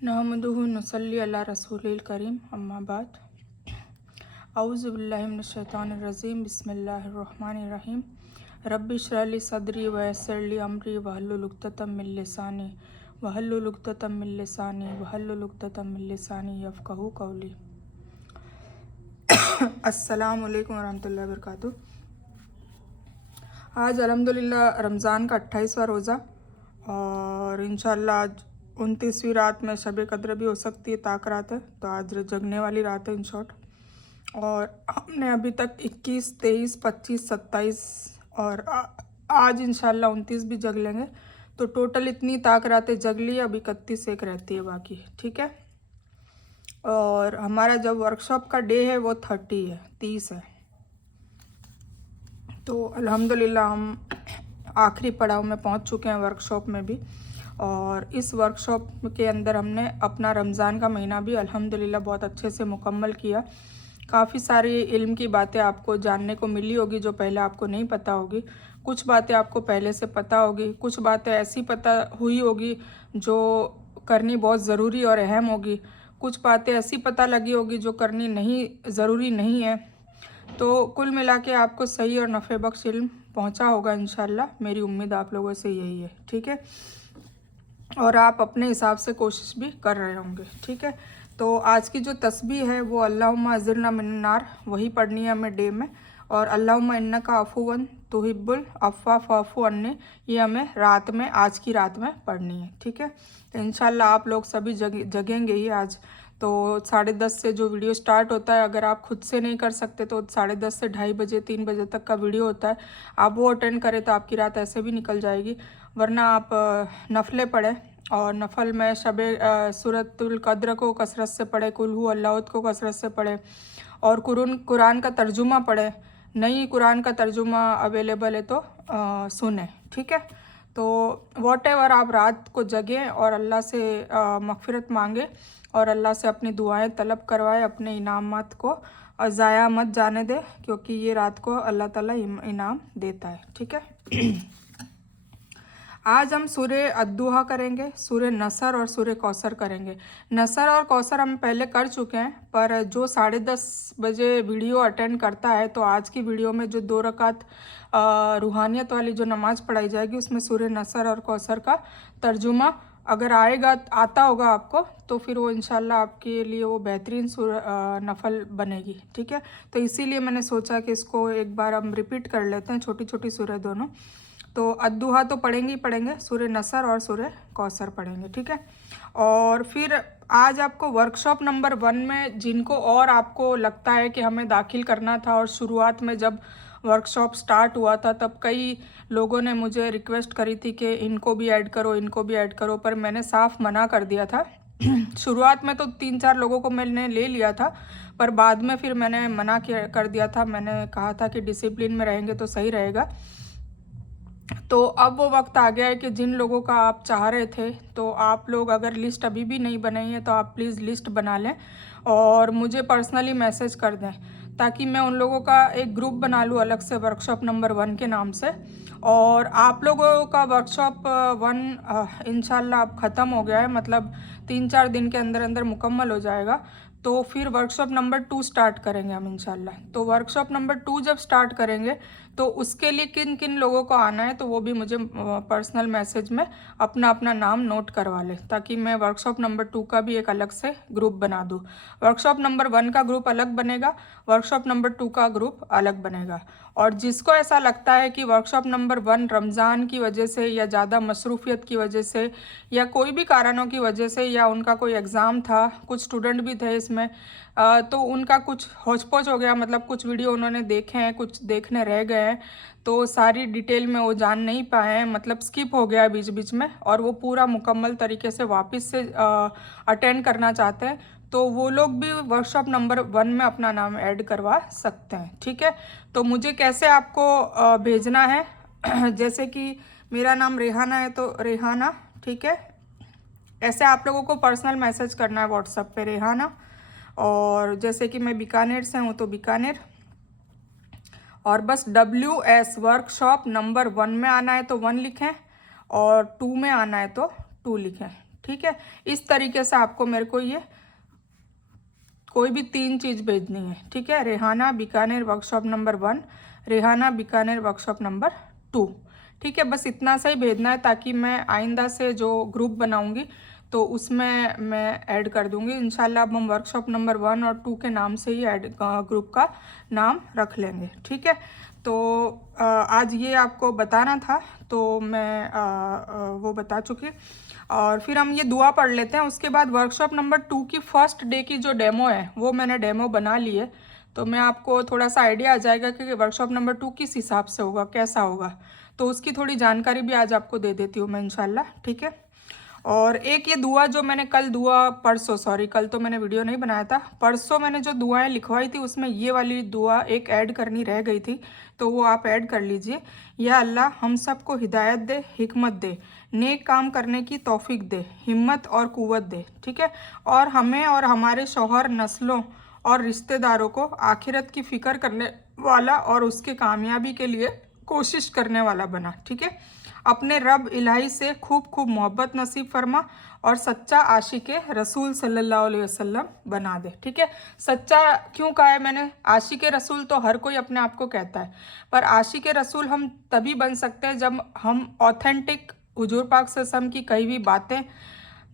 नहमदुहु नसल्ली अला रसूलिल करीम अम्मा बाद औज़ु बिल्लाहि मिनश शैतानिर रजीम बिस्मिल्लाहिर्रहमानिर्रहीम रब्बि इश्रह ली सदरी व यस्सिर ली अमरी वहल्लुल उक़दतम मिन लिसानी यफ़क़हू क़ौली। अस्सलामु अलैकुम वरहमतुल्लाहि वबरकातुहू। आज अल्हम्दुलिल्लाह रमज़ान का 28वां रोज़ा और इंशाअल्लाह आज 29वीं रात में शब कद्र भी हो सकती है, ताक रात है, तो आज जगने वाली रात है इन शॉर्ट। और हमने अभी तक 21, 23, 25, 27 और आज इंशाअल्लाह 29 भी जग लेंगे, तो टोटल इतनी ताक रातें जग ली। अब 31 एक रहती है बाकी, ठीक है। और हमारा जब वर्कशॉप का डे है वो 30 है। तो अल्हम्दुलिल्लाह हम आखिरी पड़ाव में पहुंच चुके हैं वर्कशॉप में भी। और इस वर्कशॉप के अंदर हमने अपना रमज़ान का महीना भी अल्हम्दुलिल्लाह बहुत अच्छे से मुकम्मल किया। काफ़ी सारी इल्म की बातें आपको जानने को मिली होगी जो पहले आपको नहीं पता होगी। कुछ बातें आपको पहले से पता होगी, कुछ बातें ऐसी पता हुई होगी जो करनी बहुत ज़रूरी और अहम होगी, कुछ बातें ऐसी पता लगी होगी जो करनी नहीं ज़रूरी नहीं है। तो कुल मिला के आपको सही और नफ़े बख्श इल्म पहुँचा होगा इंशाअल्लाह। मेरी उम्मीद आप लोगों से यही है, ठीक है। और आप अपने हिसाब से कोशिश भी कर रहे होंगे, ठीक है। तो आज की जो तस्बीह है वो अल्लाहुम्मा अज़िरना मिनन नार, वही पढ़नी है हमें डे में। और अल्लाहुम्मा इन्नका अफ़ुवन तुहिब्बुल अफ़्वा फ़अफ़ु अन्नी, ये हमें रात में, आज की रात में पढ़नी है, ठीक है। तो इंशाअल्लाह आप लोग सभी जगेंगे ही आज। तो 10:30 से जो वीडियो स्टार्ट होता है, अगर आप खुद से नहीं कर सकते तो 10:30 से 2:30 बजे 3 बजे तक का वीडियो होता है, आप वो अटेंड करें तो आपकी रात ऐसे भी निकल जाएगी। वरना आप नफले पढ़ें और नफल में सूरतुल कद्र को कसरत से पढ़े, कुल हु अल्लाह को कसरत से पढ़े और कुरान का तर्जुमा पढ़े। नई कुरान का तर्जुमा अवेलेबल है तो सुने, ठीक है। तो वॉटेवर आप रात को जगें और अल्लाह से मग़फ़िरत मांगे और अल्लाह से अपनी दुआएं तलब करवाए, अपने इनामात को ज़ाया मत जाने दे, क्योंकि ये रात को अल्लाह ताला इनाम देता है, ठीक है। आज हम सूरे अद्दुहा करेंगे, सूरे नसर और सूरे कौसर करेंगे। नसर और कौसर हम पहले कर चुके हैं, पर जो 10:30 बजे वीडियो अटेंड करता है तो आज की वीडियो में जो 2 रकात रूहानियत वाली जो नमाज़ पढ़ाई जाएगी उसमें सूरे नसर और कौसर का तर्जुमा अगर आता होगा आपको, तो फिर वो इंशाल्लाह आपके लिए वो बेहतरीन नफल बनेगी, ठीक है। तो इसीलिए मैंने सोचा कि इसको एक बार हम रिपीट कर लेते हैं, छोटी छोटी सूरह दोनों। तो अद्दुहा तो पढ़ेंगे ही पढ़ेंगे, सूरह नसर और सूरह कौसर पढ़ेंगे, ठीक है। और फिर आज आपको वर्कशॉप नंबर 1 में जिनको और आपको लगता है कि हमें दाखिल करना था, और शुरुआत में जब वर्कशॉप स्टार्ट हुआ था तब कई लोगों ने मुझे रिक्वेस्ट करी थी कि इनको भी ऐड करो, इनको भी ऐड करो, पर मैंने साफ मना कर दिया था। शुरुआत में तो 3-4 लोगों को मैंने ले लिया था, पर बाद में फिर मैंने मना कर दिया था। मैंने कहा था कि डिसिप्लिन में रहेंगे तो सही रहेगा। तो अब वो वक्त आ गया है कि जिन लोगों का आप चाह रहे थे, तो आप लोग अगर लिस्ट अभी भी नहीं बनाई है तो आप प्लीज़ लिस्ट बना लें और मुझे पर्सनली मैसेज कर दें, ताकि मैं उन लोगों का एक ग्रुप बना लूँ अलग से वर्कशॉप नंबर 1 के नाम से। और आप लोगों का वर्कशॉप 1 इंशाल्लाह अब ख़त्म हो गया है, मतलब 3-4 दिन के अंदर अंदर मुकम्मल हो जाएगा। तो फिर वर्कशॉप नंबर 2 स्टार्ट करेंगे हम इंशाल्लाह। तो वर्कशॉप नंबर 2 जब स्टार्ट करेंगे तो उसके लिए किन किन लोगों को आना है तो वो भी मुझे पर्सनल मैसेज में अपना अपना नाम नोट करवा ले, ताकि मैं वर्कशॉप नंबर 2 का भी एक अलग से ग्रुप बना दूँ। वर्कशॉप नंबर 1 का ग्रुप अलग बनेगा, वर्कशॉप नंबर 2 का ग्रुप अलग बनेगा। और जिसको ऐसा लगता है कि वर्कशॉप नंबर 1 रमज़ान की वजह से या ज़्यादा मसरूफियत की वजह से या कोई भी कारणों की वजह से, या उनका कोई एग्ज़ाम था, कुछ स्टूडेंट भी थे इसमें, तो उनका कुछ होच-पोच हो गया, मतलब कुछ वीडियो उन्होंने देखे हैं, कुछ देखने रह गए हैं, तो सारी डिटेल में वो जान नहीं पाए हैं, मतलब स्किप हो गया है बीच बीच में, और वो पूरा मुकम्मल तरीके से वापस से अटेंड करना चाहते हैं, तो वो लोग भी वर्कशॉप नंबर 1 में अपना नाम ऐड करवा सकते हैं, ठीक है। तो मुझे कैसे आपको भेजना है, जैसे कि मेरा नाम रेहाना है तो रेहाना, ठीक है, ऐसे आप लोगों को पर्सनल मैसेज करना है व्हाट्सएप पे रेहाना। और जैसे कि मैं बीकानेर से हूँ तो बीकानेर, और बस WS वर्कशॉप नंबर 1 में आना है तो 1 लिखें और 2 में आना है तो 2 लिखें, ठीक है। इस तरीके से आपको मेरे को ये कोई भी 3 चीज़ भेजनी है, ठीक है। Rehana Bikaner workshop number 1, Rehana Bikaner workshop number 2, ठीक है। बस इतना सा ही भेजना है ताकि मैं आइंदा से जो ग्रुप बनाऊंगी तो उसमें मैं ऐड कर दूंगी इंशाल्लाह। अब हम वर्कशॉप नंबर 1 और 2 के नाम से ही ग्रुप का नाम रख लेंगे, ठीक है। तो आज ये आपको बताना था, तो मैं वो बता चुकी। और फिर हम ये दुआ पढ़ लेते हैं। उसके बाद वर्कशॉप नंबर 2 की फर्स्ट डे की जो डेमो है वो मैंने डेमो बना ली है, तो मैं आपको थोड़ा सा आइडिया आ जाएगा कि वर्कशॉप नंबर 2 किस हिसाब से होगा, कैसा होगा। तो उसकी थोड़ी जानकारी भी आज आपको दे देती हूँ मैं इंशाल्लाह, ठीक है। और एक ये दुआ जो मैंने कल तो मैंने वीडियो नहीं बनाया था, परसों मैंने जो दुआएं लिखवाई थी उसमें ये वाली दुआ एक ऐड करनी रह गई थी, तो वो आप ऐड कर लीजिए। या अल्लाह हम सबको हिदायत दे, हिकमत दे, नेक काम करने की तौफीक दे, हिम्मत और कुव्वत दे, ठीक है। और हमें और हमारे शौहर, नस्लों और रिश्तेदारों को आखिरत की फ़िक्र करने वाला और उसके कामयाबी के लिए कोशिश करने वाला बना, ठीक है। अपने रब इलाही से खूब खूब मोहब्बत नसीब फरमा और सच्चा आशिक रसूल सल्लल्लाहु अलैहि वसल्लम बना दे, ठीक है। सच्चा क्यों कहा है मैंने? आशिक रसूल तो हर कोई अपने आप को कहता है, पर आशिक रसूल हम तभी बन सकते हैं जब हम ऑथेंटिक हुजूर पाक सल्लल्लाहु अलैहि वसल्लम की कही हुई बातें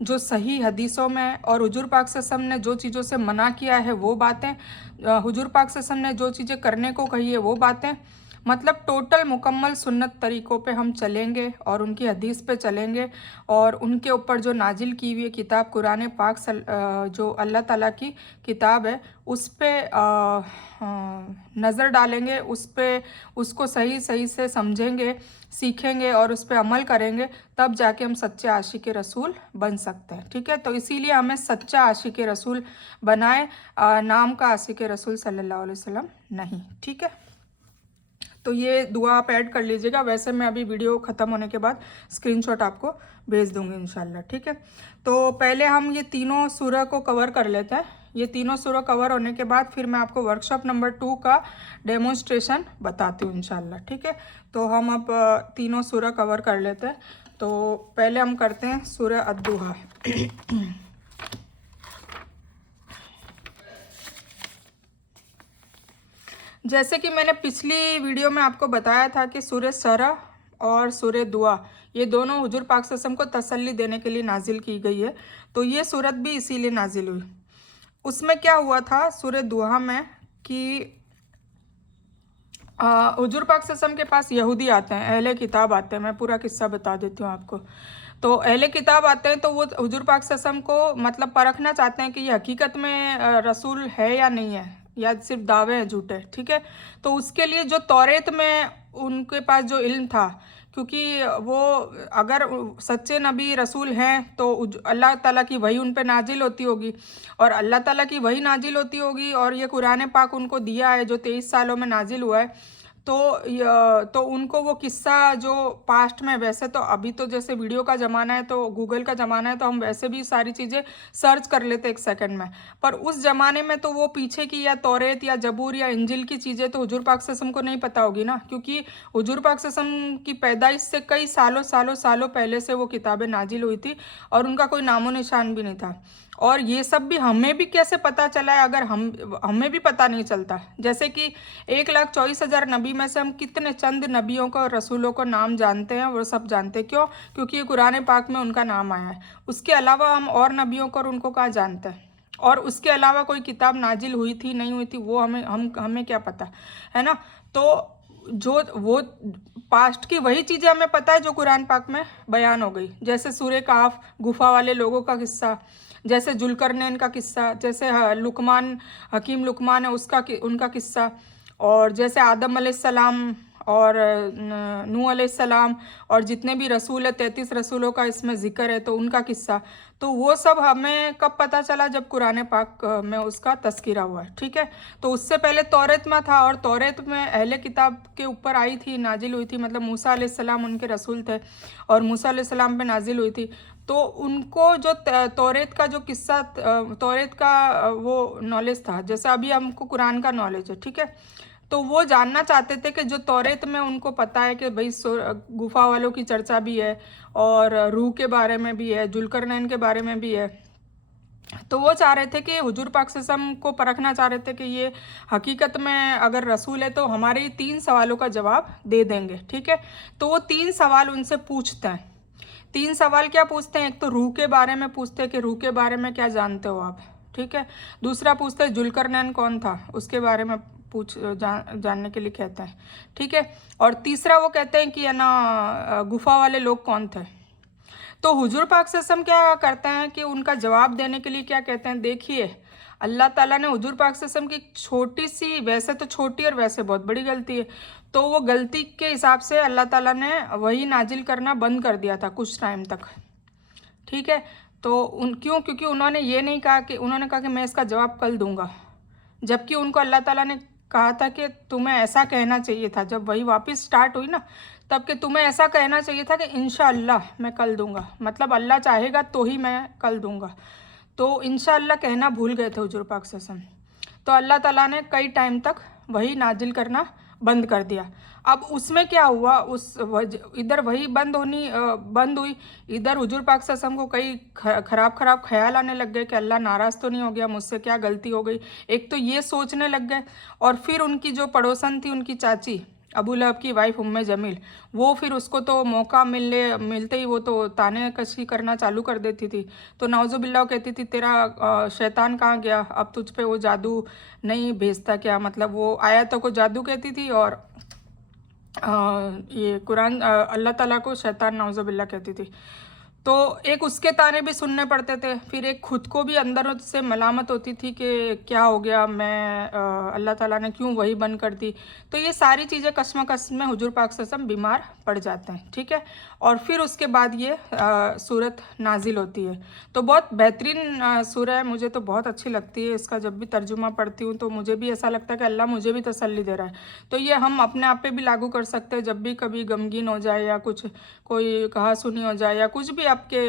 जो सही हदीसों में और हुजूर पाक सल्लल्लाहु अलैहि वसल्लम ने जो चीज़ों से मना किया है वो बातें, हुजूर पाक सल्लल्लाहु अलैहि वसल्लम ने जो चीज़ें करने को कही है वो बातें, मतलब टोटल मुकम्मल सुन्नत तरीक़ों पे हम चलेंगे और उनकी हदीस पे चलेंगे और उनके ऊपर जो नाजिल की हुई किताब कुरान पाक जो अल्लाह ताला की किताब है उस पे नज़र डालेंगे, उस पे उसको सही सही से समझेंगे, सीखेंगे और उस पे अमल करेंगे, तब जाके हम सच्चे आशिक रसूल बन सकते हैं, ठीक है। तो इसीलिए हमें सच्चा आशिक रसूल बनाए, नाम का आशिक रसूल सल्लल्लाहु अलैहि वसल्लम नहीं, ठीक है। तो ये दुआ आप ऐड कर लीजिएगा। वैसे मैं अभी वीडियो ख़त्म होने के बाद स्क्रीनशॉट आपको भेज दूंगी इंशाल्लाह, ठीक है। तो पहले हम ये तीनों सूरह को कवर कर लेते हैं। ये तीनों सूरह कवर होने के बाद फिर मैं आपको वर्कशॉप नंबर 2 का डेमोन्स्ट्रेशन बताती हूँ इंशाल्लाह, ठीक है। तो हम अब तीनों सूरह कवर कर लेते हैं। तो पहले हम करते हैं सूरह अद्दुहा। जैसे कि मैंने पिछली वीडियो में आपको बताया था कि सूरह सरा और सूरह दुआ ये दोनों हुजूर पाक सल्लल्लाहु अलैहि वसल्लम को तसल्ली देने के लिए नाजिल की गई है, तो ये सूरत भी इसीलिए नाजिल हुई। उसमें क्या हुआ था सूरह दुआ में कि हुजूर पाक सल्लल्लाहु अलैहि वसल्लम के पास यहूदी आते हैं, अहले किताब आते हैं। मैं पूरा किस्सा बता देती हूँ आपको। तो अहले किताब आते हैं तो वो हुजूर पाक सल्लल्लाहु अलैहि वसल्लम को मतलब परखना चाहते हैं कि ये हकीकत में रसूल है या नहीं है, या सिर्फ दावे हैं झूठे, ठीक है। तो उसके लिए जो तौरेत में उनके पास जो इल्म था, क्योंकि वो अगर सच्चे नबी रसूल हैं तो अल्लाह ताला की वही उन पे नाजिल होती होगी, और अल्लाह ताला की वही नाजिल होती होगी और ये कुरान पाक उनको दिया है जो 23 सालों में नाजिल हुआ है। तो उनको वो किस्सा जो पास्ट में, वैसे तो अभी तो जैसे वीडियो का ज़माना है तो गूगल का ज़माना है तो हम वैसे भी सारी चीज़ें सर्च कर लेते एक सेकंड में, पर उस ज़माने में तो वो पीछे की या तौरेत या जबूर या इंजिल की चीज़ें तो हुजूर पाक सल्लल्लाहु अलैहि वसल्लम को नहीं पता होगी ना, क्योंकि हुजूर पाक सल्लल्लाहु अलैहि वसल्लम की पैदाइश से कई सालों सालों सालों पहले से वो किताबें नाजिल हुई थी और उनका कोई नामो निशान भी नहीं था। और ये सब भी हमें भी कैसे पता चला है, अगर हमें भी पता नहीं चलता। जैसे कि 1,24,000 नबी में से हम कितने चंद नबियों को, रसूलों को नाम जानते हैं, वो सब जानते हैं। क्यों? क्योंकि ये कुरान पाक में उनका नाम आया है। उसके अलावा हम और नबियों को और उनको कहाँ जानते हैं, और उसके अलावा कोई किताब नाजिल हुई थी नहीं हुई थी वो हमें क्या पता है ना। तो जो वो पास्ट की वही चीज़ें हमें पता है जो कुरान पाक में बयान हो गई, जैसे सूरह काफ, गुफा वाले लोगों का किस्सा, जैसे जुल्करनैन का किस्सा, जैसे लुकमान, हकीम लुकमान है उनका किस्सा, और जैसे आदम अलैहिस्सलाम और नूह अलैहिस्सलाम और जितने भी रसूल है 33 रसूलों का इसमें जिक्र है तो उनका किस्सा। तो वो सब हमें कब पता चला? जब कुरान पाक में उसका तस्कीरा हुआ है, ठीक है। तो उससे पहले तौरेत में था, और तौरेत में अहले किताब के ऊपर आई थी, नाजिल हुई थी, मतलब मूसा अलैहिस्सलाम उनके रसूल थे और मूसा अलैहिस्सलाम पे नाजिल हुई थी। तो उनको जो तौरेत का जो किस्सा, तौरेत का वो नॉलेज था, जैसे अभी हमको कुरान का नॉलेज है, ठीक है। तो वो जानना चाहते थे कि जो तौरेत में उनको पता है कि भाई गुफा वालों की चर्चा भी है और रूह के बारे में भी है, जुल्करनैन के बारे में भी है, तो वो चाह रहे थे कि हुजूर पाक सल्लल्लाहु को परखना चाह रहे थे कि ये हकीकत में अगर रसूल है तो हमारे 3 सवालों का जवाब दे देंगे। ठीक है, तो वो 3 सवाल उनसे पूछते हैं। 3 सवाल क्या पूछते हैं? एक तो रूह के बारे में पूछते हैं कि रूह के बारे में क्या जानते हो आप। ठीक है, दूसरा पूछते हैं जुल्करनैन कौन था, उसके बारे में जानने के लिए कहते हैं। ठीक है, और तीसरा वो कहते हैं कि है ना गुफा वाले लोग कौन थे। तो हुजूर पाक सल्लल्लाहु क्या करते हैं कि उनका जवाब देने के लिए क्या कहते हैं, देखिए अल्लाह ताला ने हुजूर पाक सल्लल्लाहु की छोटी सी, वैसे तो छोटी और वैसे बहुत बड़ी गलती है, तो वो गलती के हिसाब से अल्लाह ताला ने वही नाजिल करना बंद कर दिया था कुछ टाइम तक। ठीक है, तो क्योंकि उन्होंने ये नहीं कहा कि, उन्होंने कहा कि मैं इसका जवाब कल दूंगा, जबकि उनको अल्लाह ताला ने कहा था कि तुम्हें ऐसा कहना चाहिए था, जब वही वापस स्टार्ट हुई ना तब कि तुम्हें ऐसा कहना चाहिए था कि इंशाअल्लाह मैं कल दूंगा, मतलब अल्लाह चाहेगा तो ही मैं कल दूंगा। तो इंशाअल्लाह कहना भूल गए थे हुजूर पाक सल्लल्लाहु अलैहि वसल्लम, तो अल्लाह ताला ने कई टाइम तक वही नाजिल करना बंद कर दिया। अब उसमें क्या हुआ, इधर वही बंद हुई, इधर हुजूर पाक सल्लल्लाहु अलैहि वसल्लम को कई खराब ख्याल आने लग गए कि अल्लाह नाराज़ तो नहीं हो गया मुझसे, क्या गलती हो गई, एक तो ये सोचने लग गए। और फिर उनकी जो पड़ोसन थी, उनकी चाची अबू लहब की वाइफ उम्मे जमील, वो फिर उसको तो मौका मिलते ही वो तो ताने कशी करना चालू कर देती थी। तो नाउजुबिल्लाह कहती थी तेरा शैतान कहाँ गया, अब तुझ पे वो जादू नहीं भेजता क्या, मतलब वो आयतों को जादू कहती थी और ये कुरान अल्लाह ताला को शैतान नाउजुबिल्लाह कहती थी। तो एक उसके ताने भी सुनने पड़ते थे, फिर एक खुद को भी अंदर से मलामत होती थी कि क्या हो गया, मैं अल्लाह ताला ने क्यों वही बंद कर दी। तो ये सारी चीज़ें कश्मकश में हुजूर पाक सल्लल्लाहु अलैहि वसल्लम बीमार पड़ जाते हैं। ठीक है, और फिर उसके बाद ये सूरत नाजिल होती है। तो बहुत बेहतरीन सूरह है, मुझे तो बहुत अच्छी लगती है। इसका जब भी तर्जुमा पढ़ती हूँ तो मुझे भी ऐसा लगता है कि अल्लाह मुझे भी तसल्ली दे रहा है। तो ये हम अपने आप पे भी लागू कर सकते हैं, जब भी कभी गमगीन हो जाए या कुछ कोई कहा सुनी हो जाए या कुछ भी आपके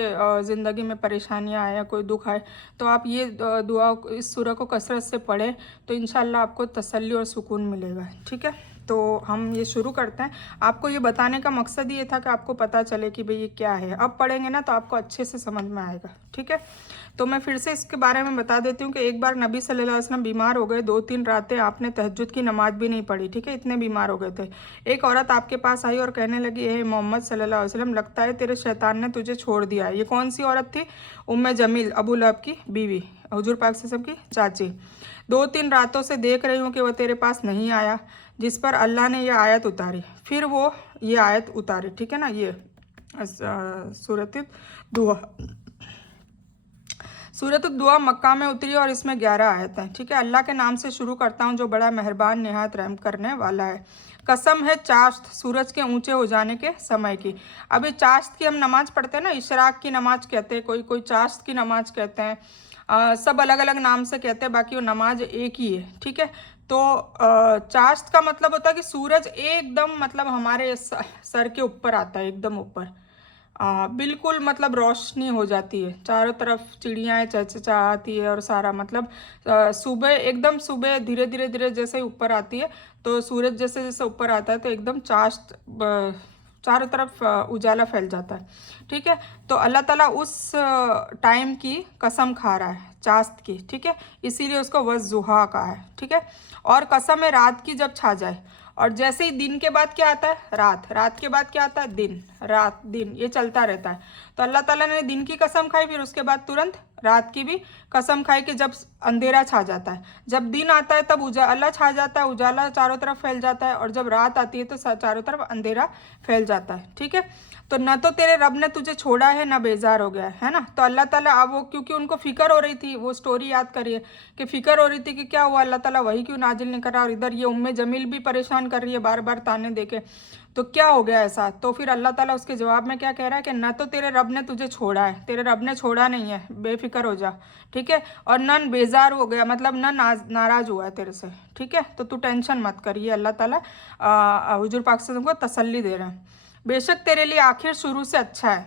ज़िंदगी में परेशानियां आए या कोई दुख आए, तो आप ये दुआ इस सूरह को कसरत से पढ़ें तो इंशाल्लाह आपको तसल्ली और सुकून मिलेगा। ठीक है, तो हम ये शुरू करते हैं। आपको ये बताने का मकसद ये था कि आपको पता चले कि भाई ये क्या है। अब पढ़ेंगे ना तो आपको अच्छे से समझ में आएगा। ठीक है, तो मैं फिर से इसके बारे में बता देती हूँ कि एक बार नबी सल्लल्लाहु अलैहि वसल्लम बीमार हो गए, 2-3 रातें आपने तहज्जुद की नमाज भी नहीं पढ़ी। ठीक है, इतने बीमार हो गए थे। एक औरत आपके पास आई और कहने लगी, हे मोहम्मद सल्लल्लाहु अलैहि वसल्लम, लगता है तेरे शैतान ने तुझे छोड़ दिया है। ये कौन सी औरत थी? उम्मे जमील, अबू लहब की बीवी, हुजूर पाक सल्लल्लाहु अलैहि वसल्लम की चाची। 2-3 रातों से देख रही हूँ कि वह तेरे पास नहीं आया, जिस पर अल्लाह ने यह आयत उतारी। फिर वो ये आयत उतारी। ठीक है ना, ये सूरत दुआ, सूरत दुआ मक्का में उतरी और इसमें 11 आयत हैं। ठीक है, अल्लाह के नाम से शुरू करता हूँ जो बड़ा मेहरबान निहायत रहम करने वाला है। कसम है चाश्त सूरज के ऊंचे हो जाने के समय की। अभी चाश्त की हम नमाज पढ़ते हैं ना, इशराक की नमाज कहते हैं, कोई चाश्त की नमाज कहते हैं, सब अलग अलग नाम से कहते हैं, बाकी वो नमाज एक ही है। ठीक है, तो चाश्त का मतलब होता है कि सूरज एकदम मतलब हमारे सर के ऊपर आता है, एकदम ऊपर, बिल्कुल मतलब रोशनी हो जाती है, चारों तरफ चिड़ियाँ चहचहाती है और सारा मतलब सुबह एकदम सुबह धीरे धीरे धीरे जैसे ऊपर आती है तो सूरज जैसे जैसे ऊपर आता है तो एकदम चाश्त चारों तरफ उजाला फैल जाता है। ठीक है, तो अल्लाह ताला उस टाइम की कसम खा रहा है, चाश्त की। ठीक है, इसीलिए उसको वज़्ज़ुहा कहा है। ठीक है, और कसम है रात की जब छा जाए, और जैसे ही दिन के बाद क्या आता है? रात, रात के बाद क्या आता है? दिन, रात दिन, ये चलता रहता है। तो अल्लाह ताला ने दिन की कसम खाई, फिर उसके बाद तुरंत रात की भी कसम खाई कि जब अंधेरा छा जाता है, जब दिन आता है तब उजाला छा जाता है, उजाला चारों तरफ फैल जाता है, और जब रात आती है तो चारों तरफ अंधेरा फैल जाता है। ठीक है, तो न तो तेरे रब ने तुझे छोड़ा है न बेजार हो गया है ना। तो अल्लाह ताला अब वो क्योंकि उनको फिक्र हो रही थी, वो स्टोरी याद करिए कि फिक्र हो रही थी कि क्या हुआ, अल्लाह ताला वही क्यों नाजिल नहीं कर रहा, और इधर ये उम्मे जमील भी परेशान कर रही है बार बार ताने देके, तो क्या हो गया ऐसा। तो फिर अल्लाह ताला उसके जवाब में क्या कह रहा है कि न तो तेरे रब ने तुझे छोड़ा है, तेरे रब ने छोड़ा नहीं है, बेफिक्र हो जा। ठीक है, और न बेजार हो गया, मतलब न नाराज हुआ है तेरे से। ठीक है, तो तू टेंशन मत करिए, अल्लाह ताला हुजूर पाक सल्लल्लाहु अलैहि वसल्लम को तसल्ली दे रहे हैं। बेशक तेरे लिए आखिर शुरू से अच्छा है,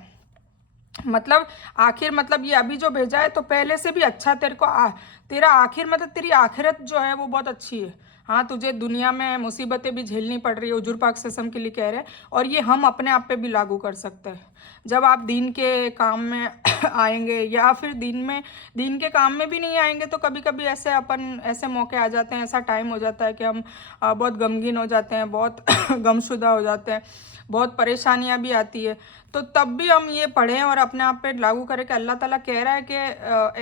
मतलब आखिर मतलब ये अभी जो भेजा है तो पहले से भी अच्छा तेरे को तेरा आखिर मतलब तेरी आखिरत जो है वो बहुत अच्छी है। हाँ, तुझे दुनिया में मुसीबतें भी झेलनी पड़ रही है, हुजूर पाक सल्लल्लाहु अलैहि वसल्लम के लिए कह रहे हैं। और ये हम अपने आप पे भी लागू कर सकते हैं। जब आप दीन के काम में आएंगे या फिर दीन के काम में भी नहीं आएंगे तो कभी कभी ऐसे मौके आ जाते हैं, ऐसा टाइम हो जाता है कि हम बहुत गमगीन हो जाते हैं, बहुत गमशुदा हो जाते हैं, बहुत परेशानियां भी आती है। तो तब भी हम ये पढ़ें और अपने आप पे लागू करें कि अल्लाह ताला कह रहा है कि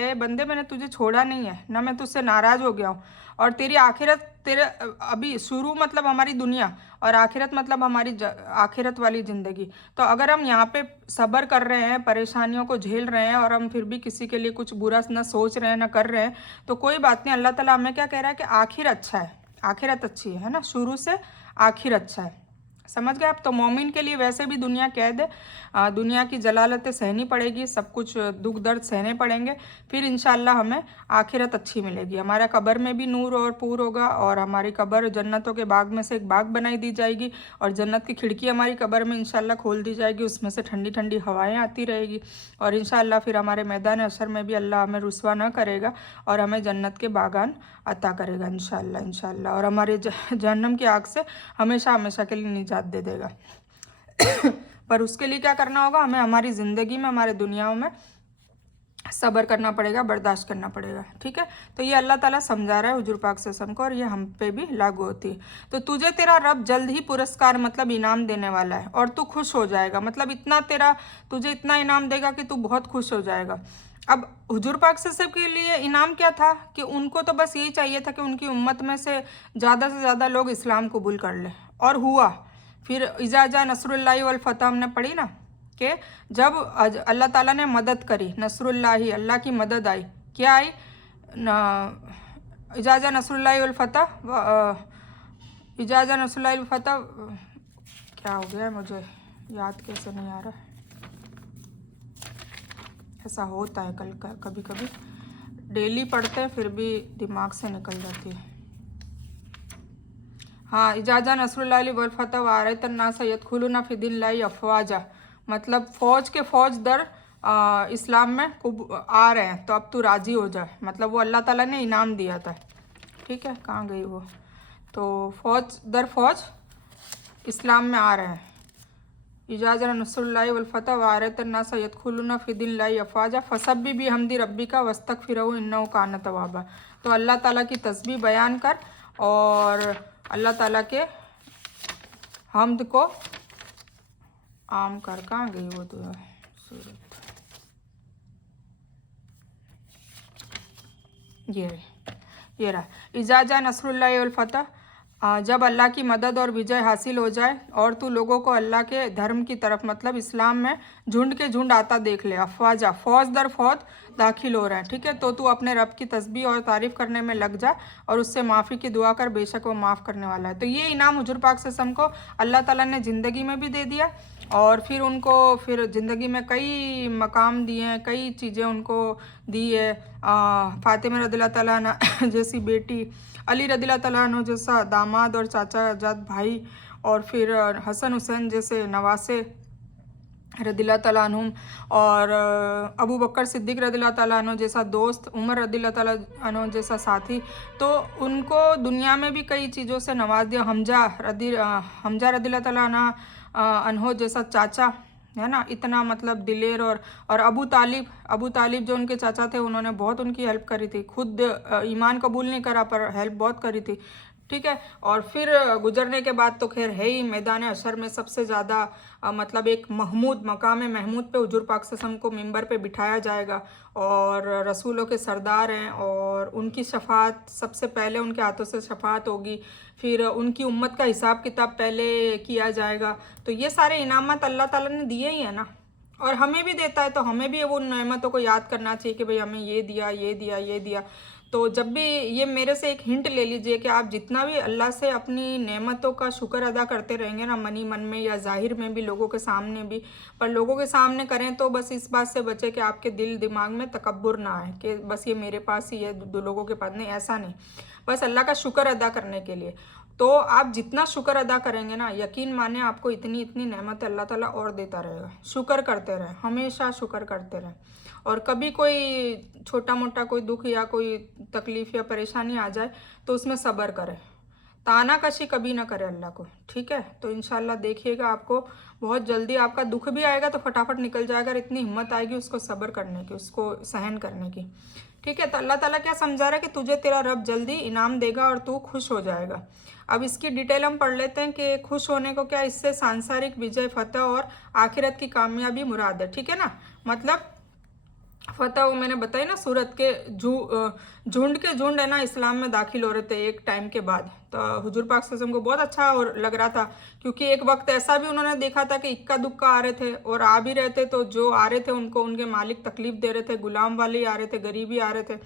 ए बंदे, मैंने तुझे छोड़ा नहीं है, ना मैं तुझसे नाराज़ हो गया हूँ। और तेरी आखिरत तेरे अभी शुरू मतलब हमारी दुनिया और आखिरत मतलब हमारी आखिरत वाली ज़िंदगी। तो अगर हम यहाँ पे सब्र कर रहे हैं, परेशानियों को झेल रहे हैं और हम फिर भी किसी के लिए कुछ बुरा ना सोच रहे हैं ना कर रहे हैं, तो कोई बात नहीं। अल्लाह ताला हमें क्या कह रहा है कि आखिर अच्छा है, आखिरत अच्छी है ना, शुरू से आखिर अच्छा है। समझ गए आप? तो मोमिन के लिए वैसे भी दुनिया कैद है, दुनिया की जलालतें सहनी पड़ेगी, सब कुछ दुख दर्द सहने पड़ेंगे, फिर इंशाल्लाह हमें आखिरत अच्छी मिलेगी। हमारा कब्र में भी नूर और पूर होगा और हमारी कब्र जन्नतों के बाग में से एक बाग बनाई दी जाएगी और जन्नत की खिड़की हमारी कब्र में इंशाल्लाह खोल दी जाएगी, उसमें से ठंडी ठंडी हवाएँ आती रहेगी और इंशाल्लाह फिर हमारे मैदान हशर में भी अल्लाह हमें रुसवा न करेगा और हमें जन्नत के बागान अता करेगा इंशाल्लाह इंशाल्लाह। और हमारे जहन्नम की आग से हमेशा हमेशा के लिए निजात दे देगा। पर उसके लिए क्या करना होगा? हमें हमारी ज़िंदगी में, हमारे दुनियाओं में सब्र करना पड़ेगा, बर्दाश्त करना पड़ेगा। ठीक है, तो ये अल्लाह ताला समझा रहा है हुजूर पाक सल्लल्लाहु अलैहि वसल्लम को और ये हम पे भी लागू होती है। तो तुझे तेरा रब जल्द ही पुरस्कार मतलब इनाम देने वाला है और तू खुश हो जाएगा। मतलब तुझे इतना इनाम देगा कि तू बहुत खुश हो जाएगा। अब हुजूर पाक सल्लल्लाहु अलैहि वसल्लम के लिए इनाम क्या था कि उनको तो बस यही चाहिए था कि उनकी उम्मत में से ज़्यादा लोग इस्लाम कबूल कर लें, और हुआ। फिर इजाजा नसरुल्लाहि वल फतह हमने पढ़ी ना, कि जब अल्लाह ताला ने मदद करी, नसरुल्लाही, अल्लाह की मदद आई, क्या आई? इजाजा नसरुल्लाहि वल फतह, इजाजा नसरुल्लाहि वल फतह, क्या हो गया मुझे याद कैसे नहीं आ रहा। ऐसा होता है कभी कभी, डेली पढ़ते हैं फिर भी दिमाग से निकल जाती है। हाँ, इजाजा नसरुल्लाहि वल फतह व आरतन नास यदखुलूना फी दीनिल्लाहि अफवाजा, मतलब फौज के फौज दर इस्लाम में आ रहे हैं, तो अब तू राज़ी हो जाए। मतलब वो अल्लाह ताला ने इनाम दिया था। ठीक है, कहाँ गई वो? तो फौज दर फौज इस्लाम में आ रहे हैं। इजाजा नसरुल्लाहि वल फतह व आरतन नास यदखुलूना फी दीनिल्लाहि अफवाजा फसब्बि बिहम्दि रब्बिका वस्तगफिरहु इन्नहु कान तव्वाबा। तो अल्लाह ताला की तस्बीह बयान कर और अल्लाह ताला के हम्द को आम कर। कहाँ गई वो? तो सूरत ये रहा, इजाजा नसरुल्लाहि वल फतह, जब अल्लाह की मदद और विजय हासिल हो जाए और तू लोगों को अल्लाह के धर्म की तरफ मतलब इस्लाम में झुंड के झुंड आता देख ले, अफवाजा, फौज दर फौज दाखिल हो रहे हैं। ठीक है, तो तू अपने रब की तस्बीह और तारीफ़ करने में लग जा और उससे माफ़ी की दुआ कर, बेशक वो माफ़ करने वाला है। तो ये इनाम हुजूर पाक सल्लल्लाहु अलैहि वसल्लम को अल्लाह ताला ने ज़िंदगी में भी दे दिया और फिर उनको फिर ज़िंदगी में कई मकाम दिए हैं, कई चीज़ें उनको दी है। फ़ातिमा रज़ियल्लाहु ताला अन्हा जैसी बेटी, अली रज़ियल्लाहु ताला अन्हु जैसा दामाद और चाचा जाद भाई, और फिर हसन हुसैन जैसे नवासे रज़ियल्लाहु ताला अन्हुम, और अबू बकर सिद्दीक़ रज़ियल्लाहु ताला अन्हु जैसा दोस्त, उमर रज़ियल्लाहु ताला अन्हु जैसा साथी। तो उनको दुनिया में भी कई चीज़ों से नवाज दिया। हमजा रज़ियल्लाहु ताला अन्हु जैसा चाचा, है ना, इतना मतलब दिलेर। और अबू तालिब जो उनके चाचा थे, उन्होंने बहुत उनकी हेल्प करी थी। खुद ईमान कबूल नहीं करा पर हेल्प बहुत करी थी। ठीक है, और फिर गुजरने के बाद तो खैर है ही, मैदान हशर में सबसे ज़्यादा मतलब एक महमूद मकाम महमूद पे हुजूर पाक सल्लल्लाहु अलैहि वसल्लम को मिंबर पे बिठाया जाएगा और रसूलों के सरदार हैं और उनकी शफात सबसे पहले उनके हाथों से शफात होगी। फिर उनकी उम्मत का हिसाब किताब पहले किया जाएगा। तो ये सारे इनामत अल्लाह ताला ने दिए ही है ना, और हमें भी देता है, तो हमें भी वो नेमतों को याद करना चाहिए कि भाई हमें ये दिया, ये दिया, ये दिया। तो जब भी ये मेरे से एक हिंट ले लीजिए कि आप जितना भी अल्लाह से अपनी नेमतों का शुक्र अदा करते रहेंगे ना, मनी मन में या ज़ाहिर में भी, लोगों के सामने भी, पर लोगों के सामने करें तो बस इस बात से बचे कि आपके दिल दिमाग में तकब्बुर ना आए कि बस ये मेरे पास ही है, दो लोगों के पास नहीं, ऐसा नहीं। बस अल्लाह का शुक्र अदा करने के लिए। तो आप जितना शुक्र अदा करेंगे ना, यकीन माने आपको इतनी इतनी नेमत अल्लाह ताला और देता रहेगा। शुक्र करते रहें, हमेशा शुक्र करते रहें। और कभी कोई छोटा मोटा कोई दुख या कोई तकलीफ़ या परेशानी आ जाए तो उसमें सब्र करें। ताना कशी कभी ना करे अल्लाह को, ठीक है। तो इंशाल्लाह देखिएगा, आपको बहुत जल्दी आपका दुख भी आएगा तो फटाफट निकल जाएगा, और इतनी हिम्मत आएगी उसको सब्र करने की, उसको सहन करने की, ठीक है। तो अल्लाह ताला क्या समझा रहा है कि तुझे तेरा रब जल्दी इनाम देगा और तू खुश हो जाएगा। अब इसकी डिटेल हम पढ़ लेते हैं कि खुश होने को क्या, इससे सांसारिक विजय, फतेह और आखिरत की कामयाबी मुराद है, ठीक है ना। मतलब फतेह, वो मैंने बताया ना, सूरत के झुंड के झुंड है ना इस्लाम में दाखिल हो रहे थे एक टाइम के बाद। तो हुजूर पाक सल्लल्लाहु अलैहि वसल्लम को बहुत अच्छा और लग रहा था, क्योंकि एक वक्त ऐसा भी उन्होंने देखा था कि इक्का दुक्का आ रहे थे, और आ भी रहे थे तो जो आ रहे थे उनको उनके मालिक तकलीफ दे रहे थे, गुलाम वाले ही आ रहे थे, गरीब ही आ रहे थे।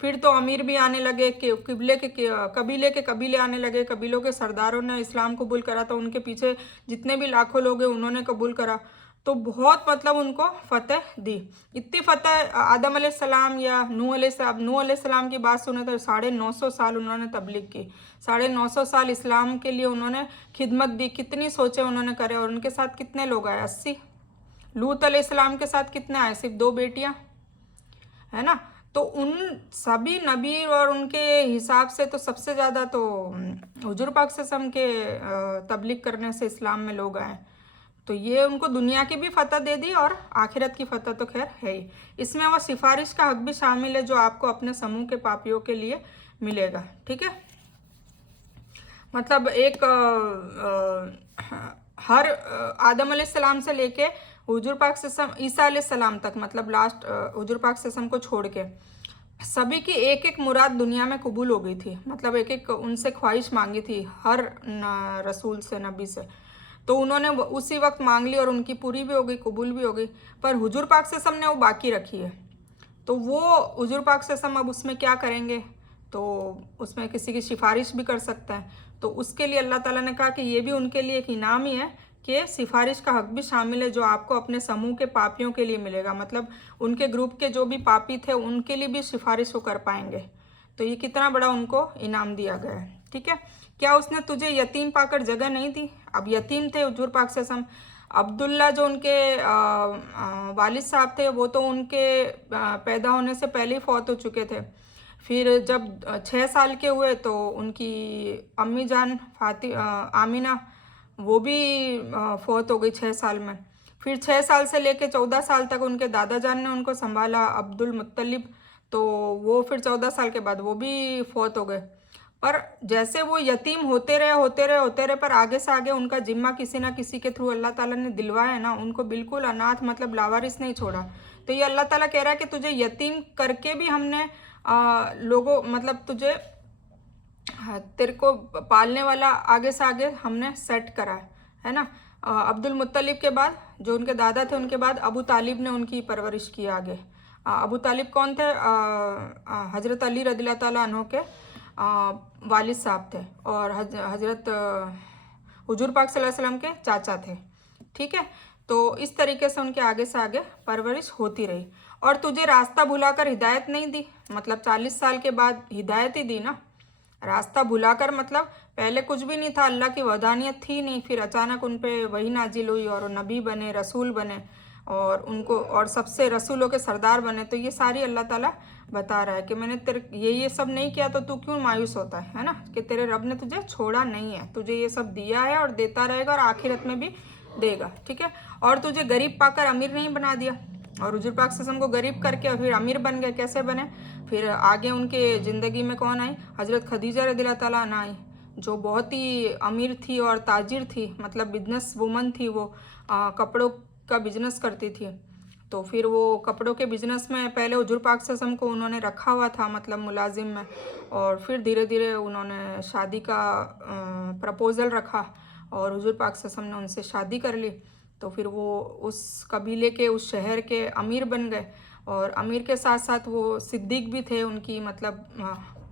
फिर तो अमीर भी आने लगे, कि कबीले के कबीले आने लगे, कबीलों के सरदारों ने इस्लाम कबूल करा, तो उनके पीछे जितने भी लाखों लोग हैं उन्होंने कबूल करा। तो बहुत मतलब उनको फतेह दी, इतनी फतेह। आदम अलैहिस्सलाम या नूह अलैहिस्सलाम की बात सुने तो 950 साल उन्होंने तबलीग की, 950 साल इस्लाम के लिए उन्होंने खिदमत दी, कितनी सोचे उन्होंने करे। और उनके साथ कितने लोग आए, 80। लूत अलैहिस्सलाम के साथ कितने आए, सिर्फ 2 बेटियां, है ना। तो उन सभी नबी और उनके हिसाब से तो सबसे ज़्यादा तो हुजूर पाक सल्लल्लाहु अलैहि वसल्लम के तबलीग करने से इस्लाम में लोग आए। तो ये उनको दुनिया की भी फतह दे दी और आखिरत की फतह तो खैर है ही। इसमें वो सिफारिश का हक भी शामिल है जो आपको अपने समूह के पापियों के लिए मिलेगा, ठीक है। मतलब एक हर आदम अलैहिस्सलाम से लेके हुजूर पाक सल्लल्लाहु ईसा अलैहिस्सलाम तक, मतलब लास्ट हुजूर पाक सल्लल्लाहु को छोड़ के सभी की एक एक मुराद दुनिया में कबूल हो गई थी। मतलब एक एक उनसे ख्वाहिश मांगी थी हर रसूल से, नबी से, तो उन्होंने उसी वक्त मांग ली और उनकी पूरी भी हो गई, कबूल भी हो गई। पर हुजूर पाक से सबने वो बाकी रखी है, तो वो हुजूर पाक से सब अब उसमें क्या करेंगे, तो उसमें किसी की सिफारिश भी कर सकता है। तो उसके लिए अल्लाह ताला ने कहा कि ये भी उनके लिए एक इनाम ही है कि सिफारिश का हक भी शामिल है जो आपको अपने समूह के पापियों के लिए मिलेगा। मतलब उनके ग्रुप के जो भी पापी थे उनके लिए भी सिफारिश वो कर पाएंगे। तो ये कितना बड़ा उनको इनाम दिया गया है, ठीक है। क्या उसने तुझे यतीम पाकर जगह नहीं दी। अब यतीम थे हुजूर पाक सल्लल्लाहु अलैहि वसल्लम। अब्दुल्ला जो उनके वालिद साहब थे वो तो उनके पैदा होने से पहले ही फौत हो चुके थे। फिर जब 6 साल के हुए तो उनकी अम्मी जान आमिना वो भी फौत हो गई 6 साल में। फिर 6 साल से लेके 14 साल तक उनके दादा जान ने उनको संभाला, अब्दुल मुत्तलिब, तो वो फिर 14 साल के बाद वो भी फौत हो गए। पर जैसे वो यतीम होते रहे पर आगे से आगे उनका जिम्मा किसी ना किसी के थ्रू अल्लाह ताला ने दिलवाया है ना, उनको बिल्कुल अनाथ मतलब लावारिस नहीं छोड़ा। तो ये अल्लाह ताला कह रहा है कि तुझे यतीम करके भी हमने लोगों मतलब तुझे तेरे को पालने वाला आगे से आगे हमने सेट करा है ना। अब्दुल मुत्तलिब के बाद जो उनके दादा थे उनके बाद अबू तालिब ने उनकी परवरिश की आगे। अबू तालिब कौन थे, हज़रत अली रज़ियल्लाहु ताला अन्हु के वालिद साहब थे और हज़रत हुजूर पाक सल्लल्लाहु अलैहि वसल्लम के चाचा थे, ठीक है। तो इस तरीके से उनके आगे से आगे परवरिश होती रही। और तुझे रास्ता भुलाकर हिदायत नहीं दी, मतलब 40 साल के बाद हिदायत ही दी ना। रास्ता भुलाकर मतलब पहले कुछ भी नहीं था, अल्लाह की वदानियत थी नहीं, फिर अचानक उन पे वही नाजिल हुई और नबी बने, रसूल बने और उनको और सबसे रसूलों के सरदार बने। तो ये सारी अल्लाह ताला बता रहा है कि मैंने तेरे ये सब नहीं किया तो तू क्यों मायूस होता है ना, कि तेरे रब ने तुझे छोड़ा नहीं है, तुझे ये सब दिया है और देता रहेगा और आखिरत में भी देगा, ठीक है। और तुझे गरीब पाकर अमीर नहीं बना दिया, और हुजूर पाक सल्लल्लाहु अलैहि वसल्लम को गरीब करके फिर अमीर बन गए। कैसे बने, फिर आगे उनके ज़िंदगी में कौन आई, हज़रत खदीजा रज़ियल्लाहु ताला अन्हा आई, जो बहुत ही अमीर थी और ताजिर थी, मतलब बिजनेस वूमन थी वो, कपड़ों का बिजनेस करती थी। तो फिर वो कपड़ों के बिजनेस में पहले हुजूर पाक सल्लल्लाहु अलैहि वसल्लम को उन्होंने रखा हुआ था, मतलब मुलाजिम में, और फिर धीरे धीरे उन्होंने शादी का प्रपोज़ल रखा और हुजूर पाक सल्लल्लाहु अलैहि वसल्लम ने उनसे शादी कर ली। तो फिर वो उस कबीले के उस शहर के अमीर बन गए, और अमीर के साथ साथ वो सिद्दीक भी थे, उनकी मतलब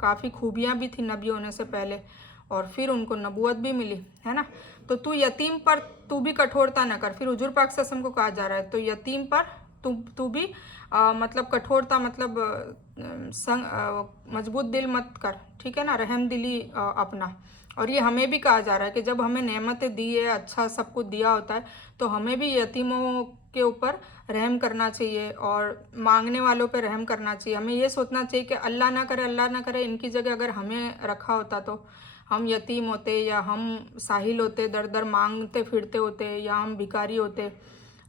काफ़ी खूबियाँ भी थी नबी होने से पहले, और फिर उनको नबूवत भी मिली, है ना। तो तू यतीम पर तू भी कठोरता न कर, फिर हुजूर पाक सल्लल्लाहु अलैहि वसल्लम को कहा जा रहा है तो यतीम पर तू भी मतलब कठोरता मतलब मजबूत दिल मत कर, ठीक है ना, रहम दिली अपना। और ये हमें भी कहा जा रहा है कि जब हमें नेमतें दी है, अच्छा सब कुछ दिया होता है, तो हमें भी यतीमों के ऊपर रहम करना चाहिए और मांगने वालों पे रहम करना चाहिए। हमें ये सोचना चाहिए कि अल्लाह ना करे इनकी जगह अगर हमें रखा होता तो हम यतीम होते या हम साहिल होते, दर दर मांगते फिरते होते, या हम भिखारी होते,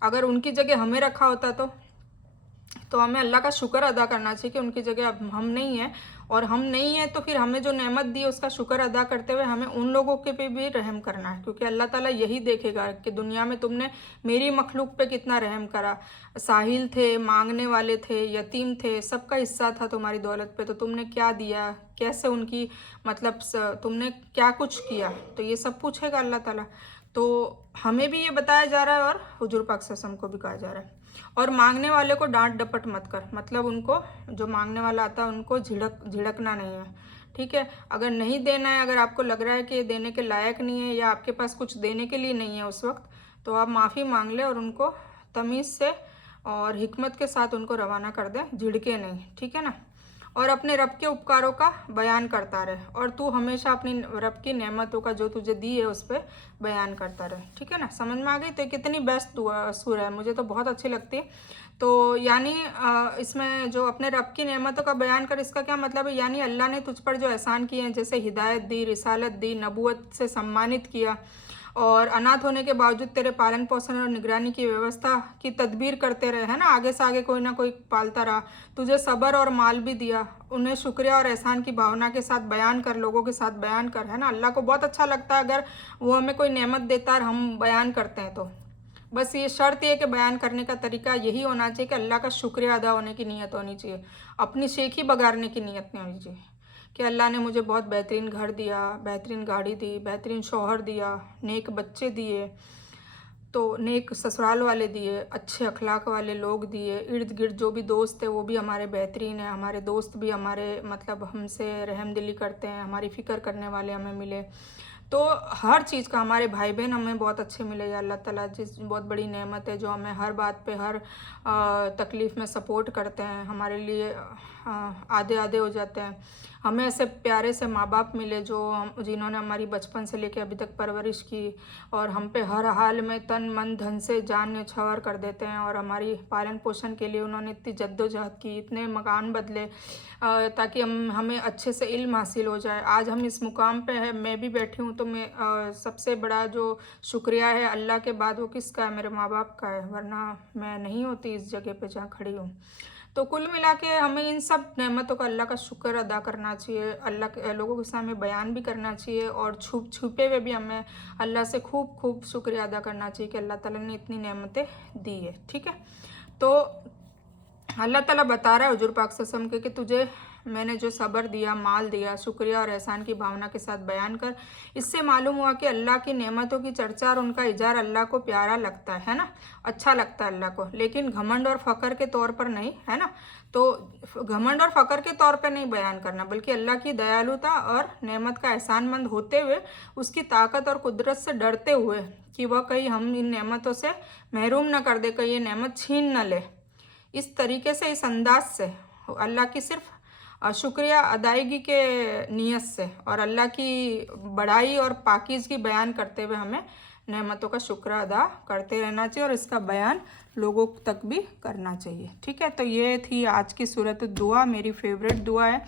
अगर उनकी जगह हमें रखा होता तो हमें अल्लाह का शुक्र अदा करना चाहिए कि उनकी जगह अब हम नहीं हैं। और हम नहीं हैं तो फिर हमें जो नेमत दी है उसका शुक्र अदा करते हुए हमें उन लोगों के पे भी रहम करना है, क्योंकि अल्लाह ताला यही देखेगा कि दुनिया में तुमने मेरी मखलूक पे कितना रहम करा। साहिल थे, मांगने वाले थे, यतीम थे, सबका हिस्सा था तुम्हारी दौलत पे, तो तुमने क्या दिया, कैसे उनकी मतलब तुमने क्या कुछ किया, तो ये सब पूछेगा अल्लाह ताला। तो हमें भी ये बताया जा रहा है और हुजूर पाक सल्लल्लाहु अलैहि वसल्लम को भी कहा जा रहा है। और मांगने वाले को डांट डपट मत कर, मतलब उनको, जो मांगने वाला आता है उनको झिड़कना नहीं है, ठीक है। अगर नहीं देना है, अगर आपको लग रहा है कि ये देने के लायक नहीं है या आपके पास कुछ देने के लिए नहीं है उस वक्त, तो आप माफ़ी मांग ले और उनको तमीज़ से और हिकमत के साथ उनको रवाना कर दे, झिड़के नहीं, ठीक है ना। और अपने रब के उपकारों का बयान करता रहे, और तू हमेशा अपनी रब की नेमतों का जो तुझे दी है उस पर बयान करता रहे, ठीक है ना। समझ में आ गई? तो कितनी बेस्ट सूरह है, मुझे तो बहुत अच्छी लगती है। तो यानी इसमें जो अपने रब की नेमतों का बयान कर, इसका क्या मतलब है, यानी अल्लाह ने तुझ पर जो एहसान किए हैं, जैसे हिदायत दी, रिसालत दी, नबूवत से सम्मानित किया, और अनाथ होने के बावजूद तेरे पालन पोषण और निगरानी की व्यवस्था की तदबीर करते रहे, है ना, आगे से आगे कोई ना कोई पालता रहा, तुझे सब्र और माल भी दिया, उन्हें शुक्रिया और एहसान की भावना के साथ बयान कर, लोगों के साथ बयान कर, है ना। अल्लाह को बहुत अच्छा लगता है अगर वो हमें कोई नेमत देता है और हम बयान करते हैं, तो बस ये शर्त ये कि बयान करने का तरीका यही होना चाहिए कि अल्लाह का शुक्रिया अदा होने की नीयत होनी चाहिए, अपनी शेखी बगाड़ने की नीयत नहीं होनी चाहिए कि अल्लाह ने मुझे बहुत बेहतरीन घर दिया, बेहतरीन गाड़ी दी, बेहतरीन शौहर दिया, नेक बच्चे दिए, तो नेक ससुराल वाले दिए, अच्छे अखलाक वाले लोग दिए, इर्द गिर्द जो भी दोस्त है वो भी हमारे बेहतरीन है, हमारे दोस्त भी हमारे मतलब हमसे रहमदिली करते हैं, हमारी फ़िक्र करने वाले हमें मिले, तो हर चीज़ का, हमारे भाई बहन हमें बहुत अच्छे मिले। या अल्लाह ताला जिस बहुत बड़ी नेमत है जो हमें हर बात पे, हर तकलीफ़ में सपोर्ट करते हैं, हमारे लिए आधे आधे हो जाते हैं। हमें ऐसे प्यारे से माँ बाप मिले जो जिन्होंने हमारी बचपन से लेकर अभी तक परवरिश की, और हम पे हर हाल में तन मन धन से जान न्यौछावर कर देते हैं, और हमारी पालन पोषण के लिए उन्होंने इतनी जद्दोजहद की, इतने मकान बदले ताकि हमें अच्छे से इल्म हासिल हो जाए। आज हम इस मुकाम पे है, मैं भी बैठी हूँ, तो मैं सबसे बड़ा जो शुक्रिया है अल्लाह के बाद वो किसका है, मेरे माँ बाप का है, वरना मैं नहीं होती इस जगह पे जहाँ खड़ी हूँ। तो कुल मिला के हमें इन सब नेमतों का अल्लाह का शुक्र अदा करना चाहिए, अल्लाह के लोगों के सामने बयान भी करना चाहिए, और छुपे हुए भी हमें अल्लाह से खूब खूब शुक्रिया अदा करना चाहिए कि अल्लाह ताला ने इतनी नेमतें दी है, ठीक है। तो अल्लाह ताला बता रहा है हुजूर पाक सल्लल्लाहु अलैहि वसल्लम के कि तुझे मैंने जो सब्र दिया, माल दिया, शुक्रिया और एहसान की भावना के साथ बयान कर। इससे मालूम हुआ कि अल्लाह की नेमतों की चर्चा और उनका इजार अल्लाह को प्यारा लगता है ना, अच्छा लगता है अल्लाह को, लेकिन घमंड और फ़ख्र के तौर पर नहीं, है ना। तो घमंड और फ़ख्र के तौर पर नहीं बयान करना, बल्कि अल्लाह की दयालुता और नेमत का एहसानमंद होते हुए, उसकी ताकत और कुदरत से डरते हुए कि वह कहीं हम इन नेमतों से महरूम न कर दे, कहीं ये नेमत छीन न ले। इस तरीके से, इस अंदाज से अल्लाह की सिर्फ शुक्रिया अदायगी के नीयत से और अल्लाह की बड़ाई और पाकीज़गी बयान करते हुए हमें नेमतों का शुक्र अदा करते रहना चाहिए, और इसका बयान लोगों तक भी करना चाहिए, ठीक है। तो ये थी आज की सूरत दुआ, मेरी फेवरेट दुआ है,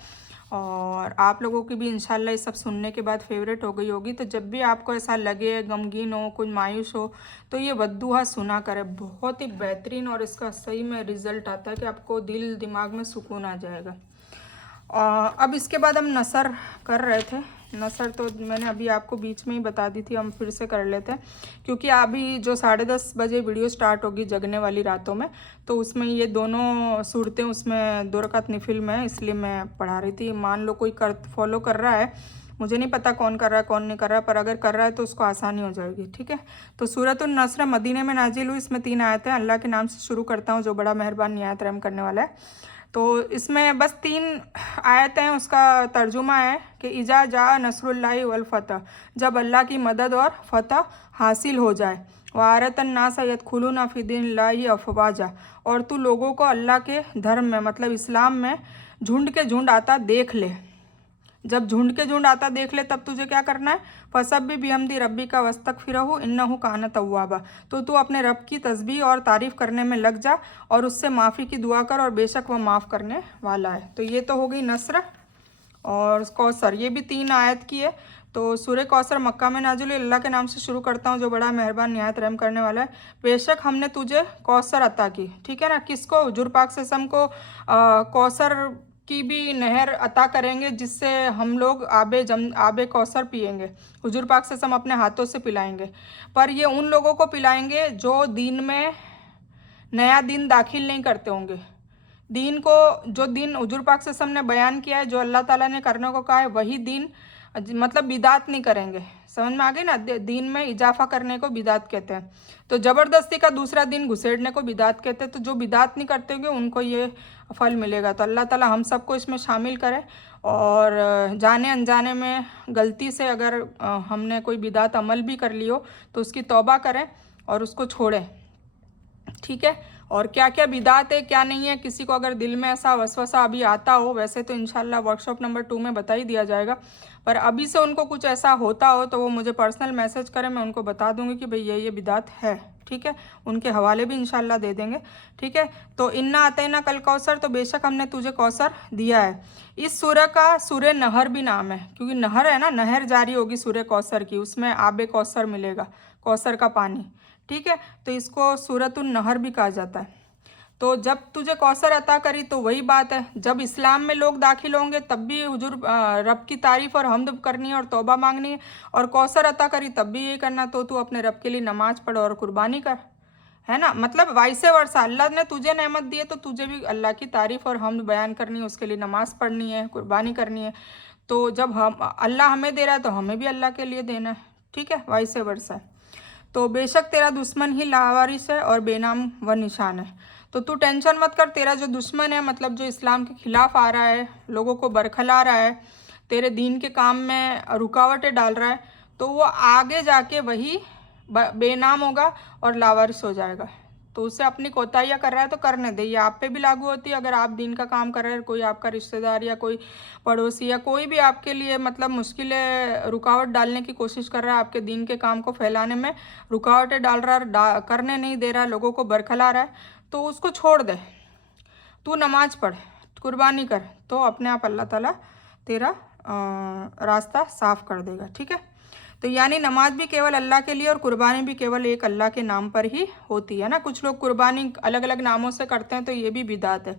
और आप लोगों की भी इंशाल्लाह ये सब सुनने के बाद फेवरेट हो गई होगी। तो जब भी आपको ऐसा लगे, गमगीन हो, कुछ मायूस हो, तो ये वद्दुआ सुना करें, बहुत ही बेहतरीन, और इसका सही में रिज़ल्ट आता है कि आपको दिल दिमाग में सुकून आ जाएगा। अब इसके बाद हम नसर कर रहे थे। नसर तो मैंने अभी आपको बीच में ही बता दी थी, हम फिर से कर लेते हैं, क्योंकि अभी जो 10:30 बजे वीडियो स्टार्ट होगी जगने वाली रातों में, तो उसमें ये दोनों सूरतें, उसमें 2 रकात निफिल में है, इसलिए मैं पढ़ा रही थी। मान लो कोई फॉलो कर रहा है, मुझे नहीं पता कौन कर रहा है कौन नहीं कर रहा है, पर अगर कर रहा है तो उसको आसानी हो जाएगी, ठीक है। तो सूरतुन नसर मदीने में नाजिल हुई, इसमें 3 आयतें। अल्लाह के नाम से शुरू करता हूँ जो बड़ा मेहरबान निहायत रहम करने वाला है। तो इसमें बस 3 आयतें हैं, उसका तर्जुमा है कि इजा जा नसरुल्लाहि वल फतह, जब अल्लाह की मदद और फतह हासिल हो जाए, वारतन नासा यदखुलूना फी दीनिल्लाहि अफवाजा, और तू लोगों को अल्लाह के धर्म में, मतलब इस्लाम में झुंड के झुंड आता देख ले। जब झुंड के झुंड आता देख ले तब तुझे क्या करना है, फसब्बि बिहम्दि रब्बी का वस्तगफिरहु इन्नहु कान तव्वाबा, तो तू अपने रब की तस्बीह और तारीफ़ करने में लग जा और उससे माफ़ी की दुआ कर, और बेशक वह माफ़ करने वाला है। तो ये तो हो गई नस्र। और कौसर, ये भी 3 आयत की है। तो सूरह कौसर मक्का में नाज़िल हुई। अल्लाह के नाम से शुरू करता हूँ जो बड़ा मेहरबान निहायत रहम करने वाला है। बेशक हमने तुझे कौसर अता की, ठीक है ना। किसको? हुजूर पाक सल्लल्लाहु अलैहि वसल्लम को कौसर की भी नहर अता करेंगे, जिससे हम लोग आबे कौसर पिएंगे। हुजूर पाक सल्लल्लाहु अलैहि वसल्लम अपने हाथों से पिलाएंगे, पर ये उन लोगों को पिलाएंगे जो दीन में नया दिन दाखिल नहीं करते होंगे। दीन को, जो दिन हुजूर पाक सल्लल्लाहु अलैहि वसल्लम ने बयान किया है, जो अल्लाह ताला ने करने को कहा है, वही दीन, मतलब बिदात नहीं करेंगे। समझ में आ गई ना? दीन में इजाफा करने को बिदात कहते हैं। तो ज़बरदस्ती का दूसरा दिन घुसेड़ने को बिदात कहते हैं। तो जो बिदात नहीं करते होंगे उनको ये फल मिलेगा। तो अल्लाह ताला हम सबको इसमें शामिल करे, और जाने अनजाने में गलती से अगर हमने कोई बिदात अमल भी कर ली हो तो उसकी तौबा करें और उसको छोड़ें, ठीक है। और क्या क्या बिदात है क्या नहीं है, किसी को अगर दिल में ऐसा वसवसा अभी आता हो, वैसे तो इंशाल्लाह वर्कशॉप नंबर 2 में बता ही दिया जाएगा, पर अभी से उनको कुछ ऐसा होता हो तो वो मुझे पर्सनल मैसेज करें, मैं उनको बता दूंगी कि भाई ये बिदात है, ठीक है। उनके हवाले भी इंशाल्लाह दे देंगे, ठीक है। तो इन्ना अतैना कल कौसर, तो बेशक हमने तुझे कौसर दिया है। इस सूरह का सूरह नहर भी नाम है, क्योंकि नहर है ना, नहर जारी होगी सूरह कौसर की, उसमें आबे कौसर मिलेगा, कौसर का पानी, ठीक है। तो इसको सूरतुन नहर भी कहा जाता है। तो जब तुझे कौसर अता करी, तो वही बात है, जब इस्लाम में लोग दाखिल होंगे तब भी हुजूर रब की तारीफ़ और हम्द करनी है और तौबा मांगनी है, और कौसर अता करी तब भी यही करना। तो तू अपने रब के लिए नमाज पढ़ और कुर्बानी कर, है ना। मतलब वाइसे वर्सा, अल्लाह ने तुझे नेमत दी है तो तुझे भी अल्लाह की तारीफ़ और हम्द बयान करनी है, उसके लिए नमाज पढ़नी है, कुर्बानी करनी है। तो जब हम अल्लाह हमें दे रहा है तो हमें भी अल्लाह के लिए देना है, ठीक है, वाइसे वर्सा है। तो बेशक तेरा दुश्मन ही लावारिस है और बेनाम व निशान है। तो तू टेंशन मत कर, तेरा जो दुश्मन है, मतलब जो इस्लाम के खिलाफ आ रहा है, लोगों को बरखला रहा है, तेरे दीन के काम में रुकावटें डाल रहा है, तो वो आगे जाके वही बेनाम होगा और लावारिस हो जाएगा। तो उसे अपनी कोताहियाँ कर रहा है तो करने दे, ये आप पे भी लागू होती है। अगर आप दीन का काम कर रहे हैं, कोई आपका रिश्तेदार या कोई पड़ोसी या कोई भी आपके लिए मतलब मुश्किलें रुकावट डालने की कोशिश कर रहा है, आपके दीन के काम को फैलाने में रुकावटें डाल रहा है, करने नहीं दे रहा है, लोगों को बरखला रहा है, तो उसको छोड़ दे। तू नमाज पढ़, कुर्बानी कर, तो अपने आप अल्लाह ताला तेरा रास्ता साफ कर देगा, ठीक है। तो यानी नमाज भी केवल अल्लाह के लिए और कुर्बानी भी केवल एक अल्लाह के नाम पर ही होती है ना। कुछ लोग कुर्बानी अलग अलग नामों से करते हैं, तो ये भी बिदात है।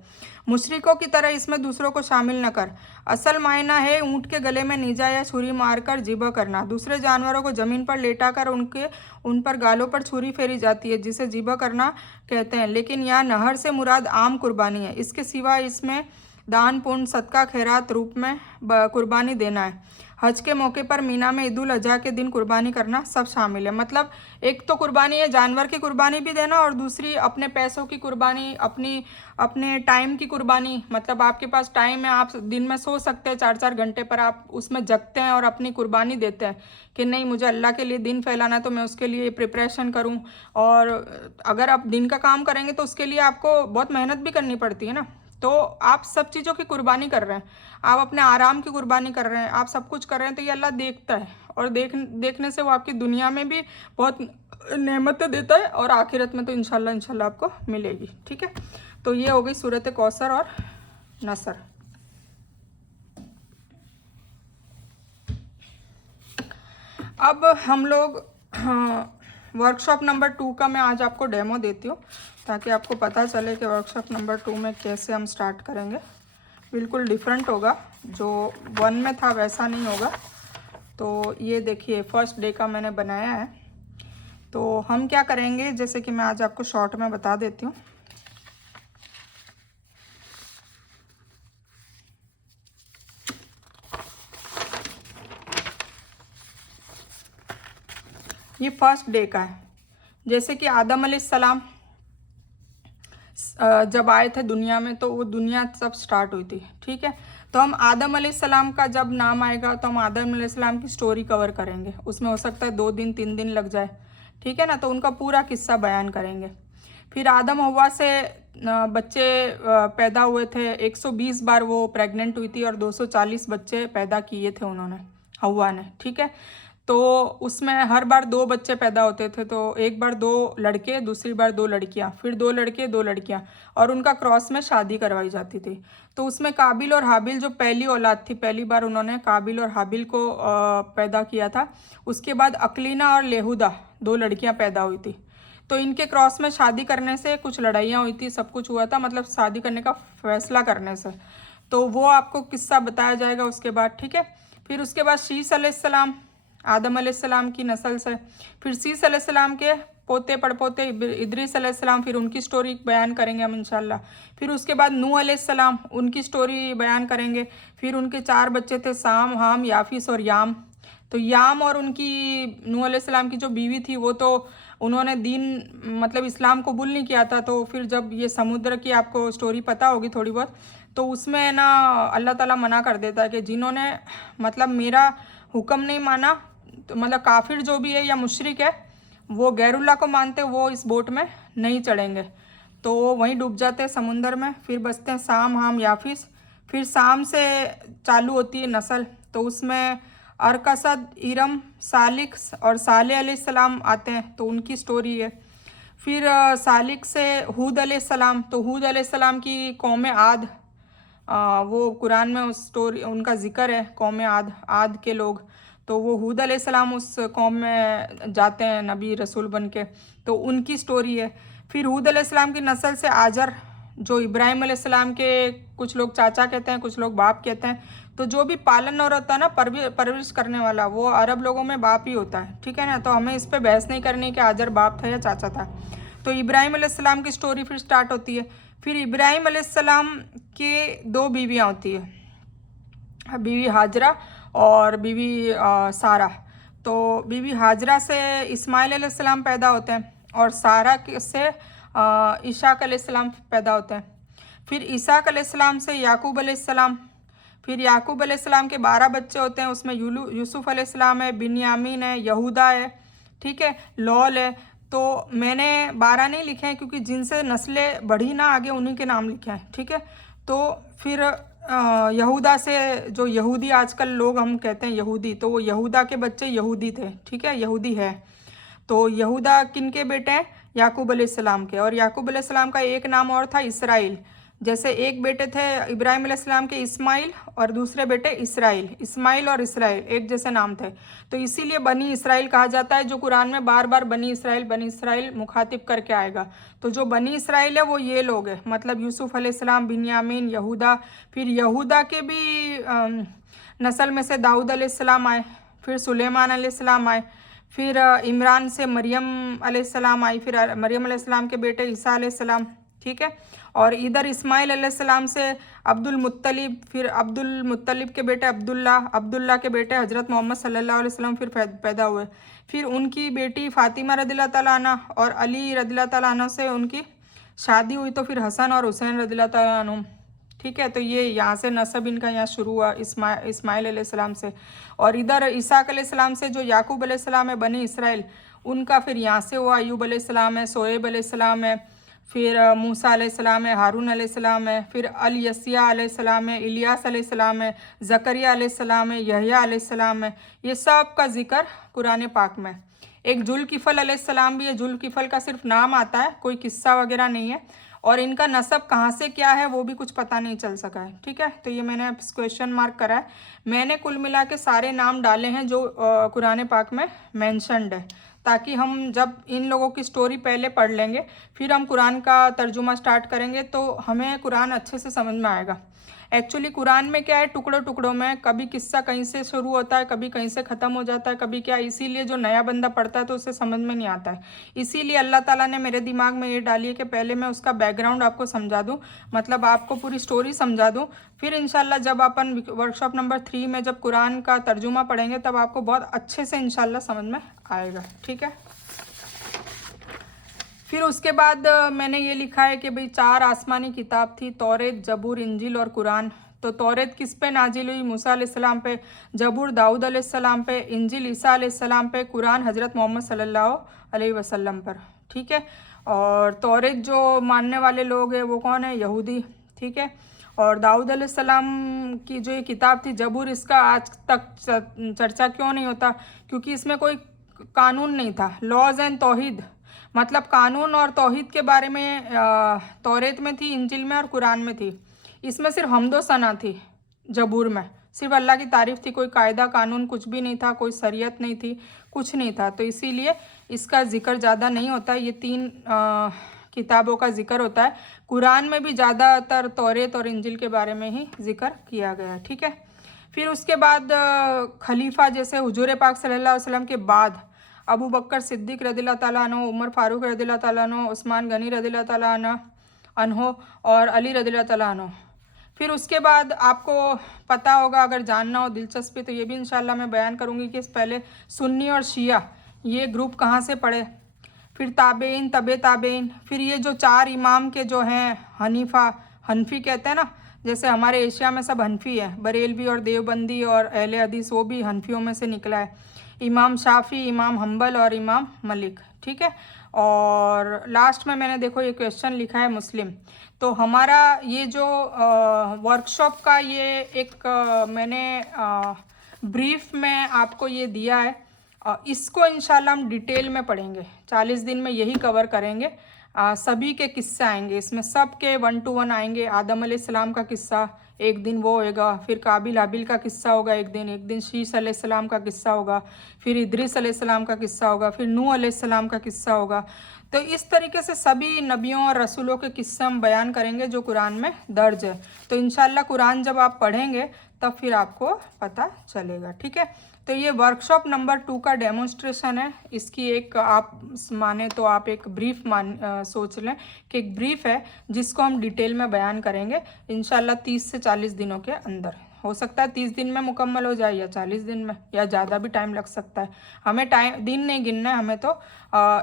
मुशरिकों की तरह इसमें दूसरों को शामिल न कर। असल मायना है ऊँट के गले में नीजा या छुरी मारकर ज़िबा करना। दूसरे जानवरों को ज़मीन पर लेटाकर उन पर गालों पर छुरी फेरी जाती है, जिसे ज़िबा करना कहते हैं। लेकिन यहाँ नहर से मुराद आम कुर्बानी है। इसके सिवा इसमें दान पुण्य सदका खैरात रूप में कुर्बानी देना है। हज के मौके पर मीना में ईद उल अजहा के दिन कुर्बानी करना सब शामिल है। मतलब एक तो कुर्बानी है जानवर की कुर्बानी भी देना, और दूसरी अपने पैसों की कुर्बानी, अपने टाइम की कुर्बानी। मतलब आपके पास टाइम है, आप दिन में सो सकते हैं 4-4 घंटे, पर आप उसमें जगते हैं और अपनी कुर्बानी देते हैं कि नहीं, मुझे अल्लाह के लिए दिन फैलाना, तो मैं उसके लिए प्रिपरेशन करूँ। और अगर आप दिन का काम करेंगे तो उसके लिए आपको बहुत मेहनत भी करनी पड़ती है ना। तो आप सब चीज़ों की कुर्बानी कर रहे हैं, आप अपने आराम की कुर्बानी कर रहे हैं, आप सब कुछ कर रहे हैं, तो ये अल्लाह देखता है, और देखने से वो आपकी दुनिया में भी बहुत नेमतें देता है, और आखिरत में तो इंशाल्लाह आपको मिलेगी, ठीक है। तो ये हो गई सूरत कौसर और नसर। अब हम लोग वर्कशॉप नंबर 2 का मैं आज आपको डेमो देती हूँ, ताकि आपको पता चले कि वर्कशॉप नंबर 2 में कैसे हम स्टार्ट करेंगे। बिल्कुल डिफरेंट होगा, जो 1 में था वैसा नहीं होगा। तो ये देखिए फर्स्ट डे का मैंने बनाया है। तो हम क्या करेंगे, जैसे कि मैं आज आपको शॉर्ट में बता देती हूँ। ये फर्स्ट डे का है। जैसे कि आदम अलैहिस्सलाम जब आए थे दुनिया में, तो वो दुनिया सब स्टार्ट हुई थी, ठीक है। तो हम आदम अलैहिस्सलाम का जब नाम आएगा तो हम आदम अलैहिस्सलाम की स्टोरी कवर करेंगे। उसमें हो सकता है 2 दिन 3 दिन लग जाए, ठीक है ना। तो उनका पूरा किस्सा बयान करेंगे। फिर आदम हव्वा से बच्चे पैदा हुए थे। 120 बार वो प्रेग्नेंट हुई थी और 240 बच्चे पैदा किए थे उन्होंने, हव्वा ने, ठीक है। तो उसमें हर बार 2 बच्चे पैदा होते थे, तो एक बार 2 लड़के, दूसरी बार 2 लड़कियां, फिर 2 लड़के 2 लड़कियां, और उनका क्रॉस में शादी करवाई जाती थी। तो उसमें काबिल और हाबिल जो पहली औलाद थी, पहली बार उन्होंने काबिल और हाबिल को पैदा किया था। उसके बाद अकलीना और लेहुदा 2 लड़कियां पैदा हुई थी। तो इनके क्रॉस में शादी करने से कुछ लड़ाइयाँ हुई थी, सब कुछ हुआ था, मतलब शादी करने का फैसला करने से। तो वो आपको किस्सा बताया जाएगा उसके बाद, ठीक है। फिर उसके बाद शीस अलैहिस्सलाम, आदम अलैहिस्सलाम की नस्ल से, फिर शीस अलैहिस्सलाम के पोते पड़पोते इदरीस अलैहिस्सलाम, फिर उनकी स्टोरी बयान करेंगे हम इंशाल्लाह। फिर उसके बाद नूह अलैहिस्सलाम, उनकी स्टोरी बयान करेंगे। फिर उनके 4 बच्चे थे, साम, हाम, याफिस और याम। तो याम और उनकी नूह अलैहिस्सलाम की जो बीवी थी, वो तो उन्होंने दीन मतलब इस्लाम कबूल नहीं किया था। तो फिर जब ये समुद्र की आपको स्टोरी पता होगी थोड़ी बहुत, तो उसमें ना अल्लाह ताला मना कर देता है कि जिन्होंने मतलब मेरा हुक्म नहीं माना, तो मतलब काफिर जो भी है या मुशरिक है, वो गैरुल्लाह को मानते, वो इस बोट में नहीं चढ़ेंगे। तो वो वहीं डूब जाते हैं समुंदर में। फिर बचते हैं साम, हाम, याफिस। फिर साम से चालू होती है नस्ल, तो उसमें अरकसद, इरम, सालिक और साले अलैहिस्सलाम आते हैं, तो उनकी स्टोरी है। फिर सालिक से हूद अलैहिस्सलाम, तो हूद अलैहिस्सलाम की कौम आद, वो कुरान में उस स्टोरी उनका जिक्र है, कौम आद, आद के लोग। तो वो हूद अलैहिस्सलाम उस कौम में जाते हैं नबी रसूल बन के, तो उनकी स्टोरी है। फिर हूद अलैहिस्सलाम की नस्ल से आजर, जो इब्राहिम अलैहिस्सलाम के कुछ लोग चाचा कहते हैं, कुछ लोग बाप कहते हैं। तो जो भी पालन और होता है ना, परवरिश करने वाला, वो अरब लोगों में बाप ही होता है, ठीक है ना। तो हमें इस पर बहस नहीं करनी कि आजर बाप था या चाचा था। तो इब्राहिम अलैहिस्सलाम की स्टोरी फिर स्टार्ट होती है। फिर इब्राहिम अलैहिस्सलाम के 2 बीवियाँ होती है, बीवी हाजरा और बीवी सारा। तो बीवी हाजरा से इस्माइल अलैहिस्सलाम पैदा होते हैं, और सारा से इसाक अलैहिस्सलाम पैदा होते हैं। फिर इसाक अलैहिस्सलाम से याकूब अलैहिस्सलाम। फिर याकूब अलैहिस्सलाम के 12 बच्चे होते हैं, उसमें यूसुफ अलैहिस्सलाम है, बिन्यामीन है, यहूदा है, ठीक है, लौल है। तो मैंने 12 नहीं लिखे हैं, क्योंकि जिनसे नस्लें बढ़ी ना आगे, उन्हीं के नाम लिखे हैं, ठीक है। तो फिर यहूदा से, जो यहूदी आजकल लोग हम कहते हैं यहूदी, तो वो यहूदा के बच्चे यहूदी थे, ठीक है, यहूदी है। तो यहूदा किन के बेटे हैं? याकूब अलैहिस्सलाम के। और याकूब अलैहिस्सलाम का एक नाम और था, इसराइल। जैसे एक बेटे थे इब्राहिम अलैहिस्सलाम के, इस्माइल, और दूसरे बेटे इसराइल। इस्माइल और इसराइल एक जैसे नाम थे, तो इसीलिए बनी इसराइल कहा जाता है, जो कुरान में बार बार बनी इसराइल मुखातिब करके आएगा। तो जो बनी इसराइल है वो ये लोग हैं, मतलब यूसुफ अलैहिस्सलाम, बिन्यामीन, यहूदा। फिर यहूदा के भी नस्ल में से दाऊद अलैहिस्सलाम आए, फिर सुलेमान अलैहिस्सलाम आए, फिर इमरान से मरियम अलैहिस्सलाम आई, फिर मरियम अलैहिस्सलाम के बेटे ईसा अलैहिस्सलाम, ठीक है। और इधर इस्माइल अलैहिस्सलाम से अब्दुल मुत्तलिब, फिर अब्दुल मुत्तलिब के बेटे अब्दुल्ला, अब्दुल्ला के बेटे हज़रत मोहम्मद सल्लल्लाहु अलैहि वसल्लम फिर पैदा हुए। फिर उनकी बेटी फ़ातिमा रदिल्लाहु ताला अन्हा और अली रदिल्लाहु ताला अन्हु से उनकी शादी हुई, तो फिर हसन और हुसैन रदिल्लाहु ताला अन्हुम, ठीक है। तो ये यहाँ से नसब इनका यहाँ शुरू हुआ इस्माइल अलैहिस्सलाम से। और इधर इसाक अलैहिस्सलाम से जो याकूब अलैहिस्सलाम है, बनी इसराइल, उनका फिर यहाँ से हुआ अयूब अलैहिस्सलाम है, सोएब अलैहिस्सलाम है, फिर मूसा अलैहिस्सलाम है, हारून अलैहिस्सलाम है, फिर अल यसिया अलैहिस्सलाम है, इलियास अलैहिस्सलाम है, ज़करिया अलैहिस्सलाम है, यहया अलैहिस्सलाम है। ये सब का जिक्र कुरान पाक में। एक जुल्किफल अलैहिस्सलाम भी है। जुल्किफल का सिर्फ नाम आता है, कोई किस्सा वगैरह नहीं है, और इनका नसब कहाँ से क्या है वो भी कुछ पता नहीं चल सका है, ठीक है। तो ये मैंने क्वेश्चन मार्क करा है। मैंने कुल मिला के सारे नाम डाले हैं जो कुरान पाक में मेंशन्ड है, ताकि हम जब इन लोगों की स्टोरी पहले पढ़ लेंगे, फिर हम कुरान का तर्जुमा स्टार्ट करेंगे, तो हमें कुरान अच्छे से समझ में आएगा। एक्चुअली कुरान में क्या है, टुकड़ों टुकड़ों में, कभी किस्सा कहीं से शुरू होता है, कभी कहीं से ख़त्म हो जाता है, कभी क्या, इसीलिए जो नया बंदा पढ़ता है तो उसे समझ में नहीं आता है। इसीलिए अल्लाह ताला ने मेरे दिमाग में ये डाली है कि पहले मैं उसका बैकग्राउंड आपको समझा दूँ, मतलब आपको पूरी स्टोरी समझा दूँ। फिर इंशाल्लाह जब अपन वर्कशॉप नंबर 3 में जब कुरान का तर्जुमा पढ़ेंगे, तब आपको बहुत अच्छे से इंशाल्लाह समझ में आएगा, ठीक है। फिर उसके बाद मैंने ये लिखा है कि भाई 4 आसमानी किताब थी, तौरेत, जबूर, इंजिल और कुरान। तो तौरेत किस पे नाजिल हुई? मूसा अलैहिस्सलाम पे। जबूर दाऊद अलैहिस्सलाम पे। इंजिल ईसा अलैहिस्सलाम पे। कुरान हज़रत मोहम्मद सल्लल्लाहु अलैहि वसल्लम पर, ठीक है। और तौरेत जो मानने वाले लोग हैं वो कौन है? यहूदी, ठीक है। और दाऊद अलैहिस्सलाम की जो ये किताब थी ज़बूर, इसका आज तक चर्चा क्यों नहीं होता? क्योंकि इसमें कोई कानून नहीं था। लॉज एंड तौहीद, मतलब कानून और तौहीद के बारे में तौरेत में थी, इंजिल में और कुरान में थी। इसमें सिर्फ हम्दो सना थी। ज़बूर में सिर्फ अल्लाह की तारीफ़ थी, कोई कायदा कानून कुछ भी नहीं था, कोई शरीयत नहीं थी, कुछ नहीं था। तो इसीलिए इसका जिक्र ज़्यादा नहीं होता। ये 3 किताबों का जिक्र होता है। कुरान में भी ज़्यादातर तौरेत और इंजिल के बारे में ही जिक्र किया गया है, ठीक है। फिर उसके बाद खलीफा जैसे हुजूर पाक सल्लल्लाहु अलैहि वसल्लम के बाद अबू बकर सिद्दीक़ रज़ियल्लाहु ताला अन्हु, उमर फारूक रज़ियल्लाहु ताला अन्हु, उस्मान गनी रज़ियल्लाहु ताला अन्हु और अली रज़ियल्लाहु ताला अन्हु। फिर उसके बाद आपको पता होगा, अगर जानना हो दिलचस्पी, तो ये भी इंशाल्लाह मैं बयान करूँगी कि पहले सुन्नी और शिया ये ग्रुप कहाँ से पड़े, फिर ताबेइन, तबे ताबेइन, फिर ये जो 4 इमाम के जो हैं हनफी कहते हैं ना, जैसे हमारे एशिया में सब हनफी है, बरेलवी और देवबंदी और अहले हदीस, वो भी हनफियों में से निकला है। इमाम शाफी, इमाम हम्बल और इमाम मलिक, ठीक है। और लास्ट में मैंने देखो ये क्वेश्चन लिखा है मुस्लिम। तो हमारा ये जो वर्कशॉप का ये एक मैंने ब्रीफ में आपको ये दिया है, इसको इंशाल्लाह हम डिटेल में पढ़ेंगे। 40 दिन में यही कवर करेंगे। सभी के किस्से आएंगे इसमें, सब के 1 to 1 आएंगे। आदम अलैहिस्सलाम का किस्सा एक दिन वो होएगा, फिर काबिल हाबिल का किस्सा होगा एक दिन शीश अलैहिस्सलाम का किस्सा होगा, फिर इद्रिस अलैहिस्सलाम का किस्सा होगा, फिर नूह अलैहिस्सलाम का किस्सा होगा। तो इस तरीके से सभी नबियों और रसूलों के किस्से हम बयान करेंगे जो कुरान में दर्ज है। तो इंशाल्लाह कुरान जब आप पढ़ेंगे तब फिर आपको पता चलेगा, ठीक है। तो ये वर्कशॉप नंबर 2 का डेमोन्स्ट्रेशन है। इसकी एक आप माने तो आप एक ब्रीफ सोच लें कि एक ब्रीफ है जिसको हम डिटेल में बयान करेंगे इंशाल्लाह 30 से 40 दिनों के अंदर। हो सकता है 30 दिन में मुकम्मल हो जाए या 40 दिन में, या ज़्यादा भी टाइम लग सकता है। हमें टाइम दिन नहीं गिनना है, हमें तो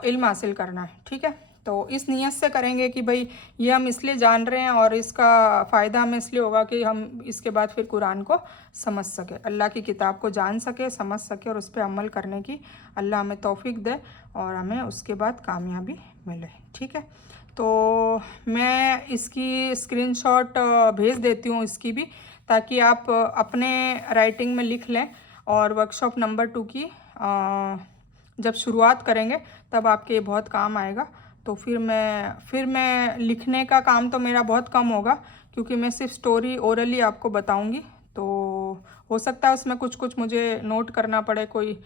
इल्म हासिल करना है, ठीक है। तो इस नीयत से करेंगे कि भाई ये हम इसलिए जान रहे हैं और इसका फ़ायदा हमें इसलिए होगा कि हम इसके बाद फिर कुरान को समझ सके, अल्लाह की किताब को जान सके, समझ सके और उस पर अमल करने की अल्लाह हमें तौफीक दे और हमें उसके बाद कामयाबी मिले, ठीक है। तो मैं इसकी स्क्रीनशॉट भेज देती हूँ इसकी भी, ताकि आप अपने राइटिंग में लिख लें और वर्कशॉप नंबर 2 की जब शुरुआत करेंगे तब आपके बहुत काम आएगा। तो फिर मैं लिखने का काम तो मेरा बहुत कम होगा, क्योंकि मैं सिर्फ स्टोरी ओरली आपको बताऊंगी। तो हो सकता है उसमें कुछ मुझे नोट करना पड़े, कोई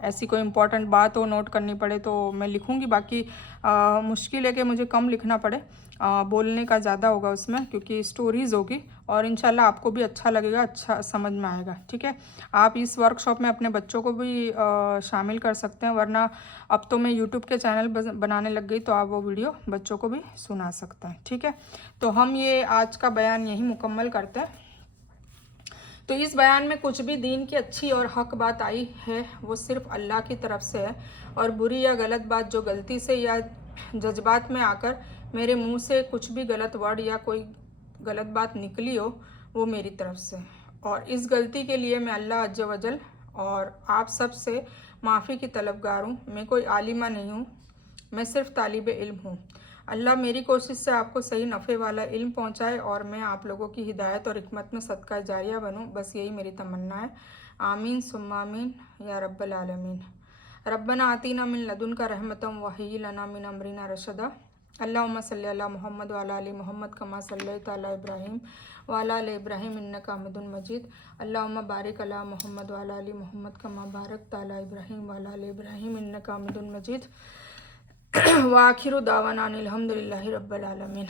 ऐसी कोई इम्पोर्टेंट बात हो नोट करनी पड़े तो मैं लिखूंगी। बाकी मुश्किल है कि मुझे कम लिखना पड़े, बोलने का ज़्यादा होगा उसमें, क्योंकि स्टोरीज़ होगी और इंशाल्लाह आपको भी अच्छा लगेगा, अच्छा समझ में आएगा, ठीक है। आप इस वर्कशॉप में अपने बच्चों को भी शामिल कर सकते हैं, वरना अब तो मैं यूट्यूब के चैनल बनाने लग गई, तो आप वो वीडियो बच्चों को भी सुना सकते हैं, ठीक है। तो हम ये आज का बयान यही मुकम्मल करते हैं। तो इस बयान में कुछ भी दीन की अच्छी और हक बात आई है वो सिर्फ अल्लाह की तरफ से है, और बुरी या गलत बात जो गलती से या जज्बात में आकर मेरे मुंह से कुछ भी गलत वर्ड या कोई गलत बात निकली हो वो मेरी तरफ से। और इस गलती के लिए मैं अल्लाह अज्ज वजल और आप सब से माफ़ी की तलबगार हूँ। मैं कोई आलिमा नहीं हूँ, मैं सिर्फ तालिब इल्म हूँ। अल्लाह मेरी कोशिश से आपको सही नफ़े वाला इल्म पहुँचाए और मैं आप लोगों की हिदायत और हिकमत में सदका जारिया बनूँ, बस यही मेरी तमन्ना है। आमीन सुम्मा आमीन या रब्बल आलमीन। रब्बना आतीना मिन लदुनका रहमतम व हय्यि लना मिन अमरिना रशदा। अल्लाहुम्मा सल्ली अला मुहम्मद व अला आलि मुहम्मद कमा सल्लैता अला इब्राहीम व अला आलि इब्राहीम इन्नका हमीदुम मजीद। अल्लाहुम्मा बारिक अला मुहम्मद व अला आलि मुहम्मद कमा बारकता अला इब्राहीम व अला आलि इब्राहीम इन्नका हमीदुम मजीद। व आखिरु दावाना अनिल हम्दुलिल्लाहि रब्बिल आलमीन।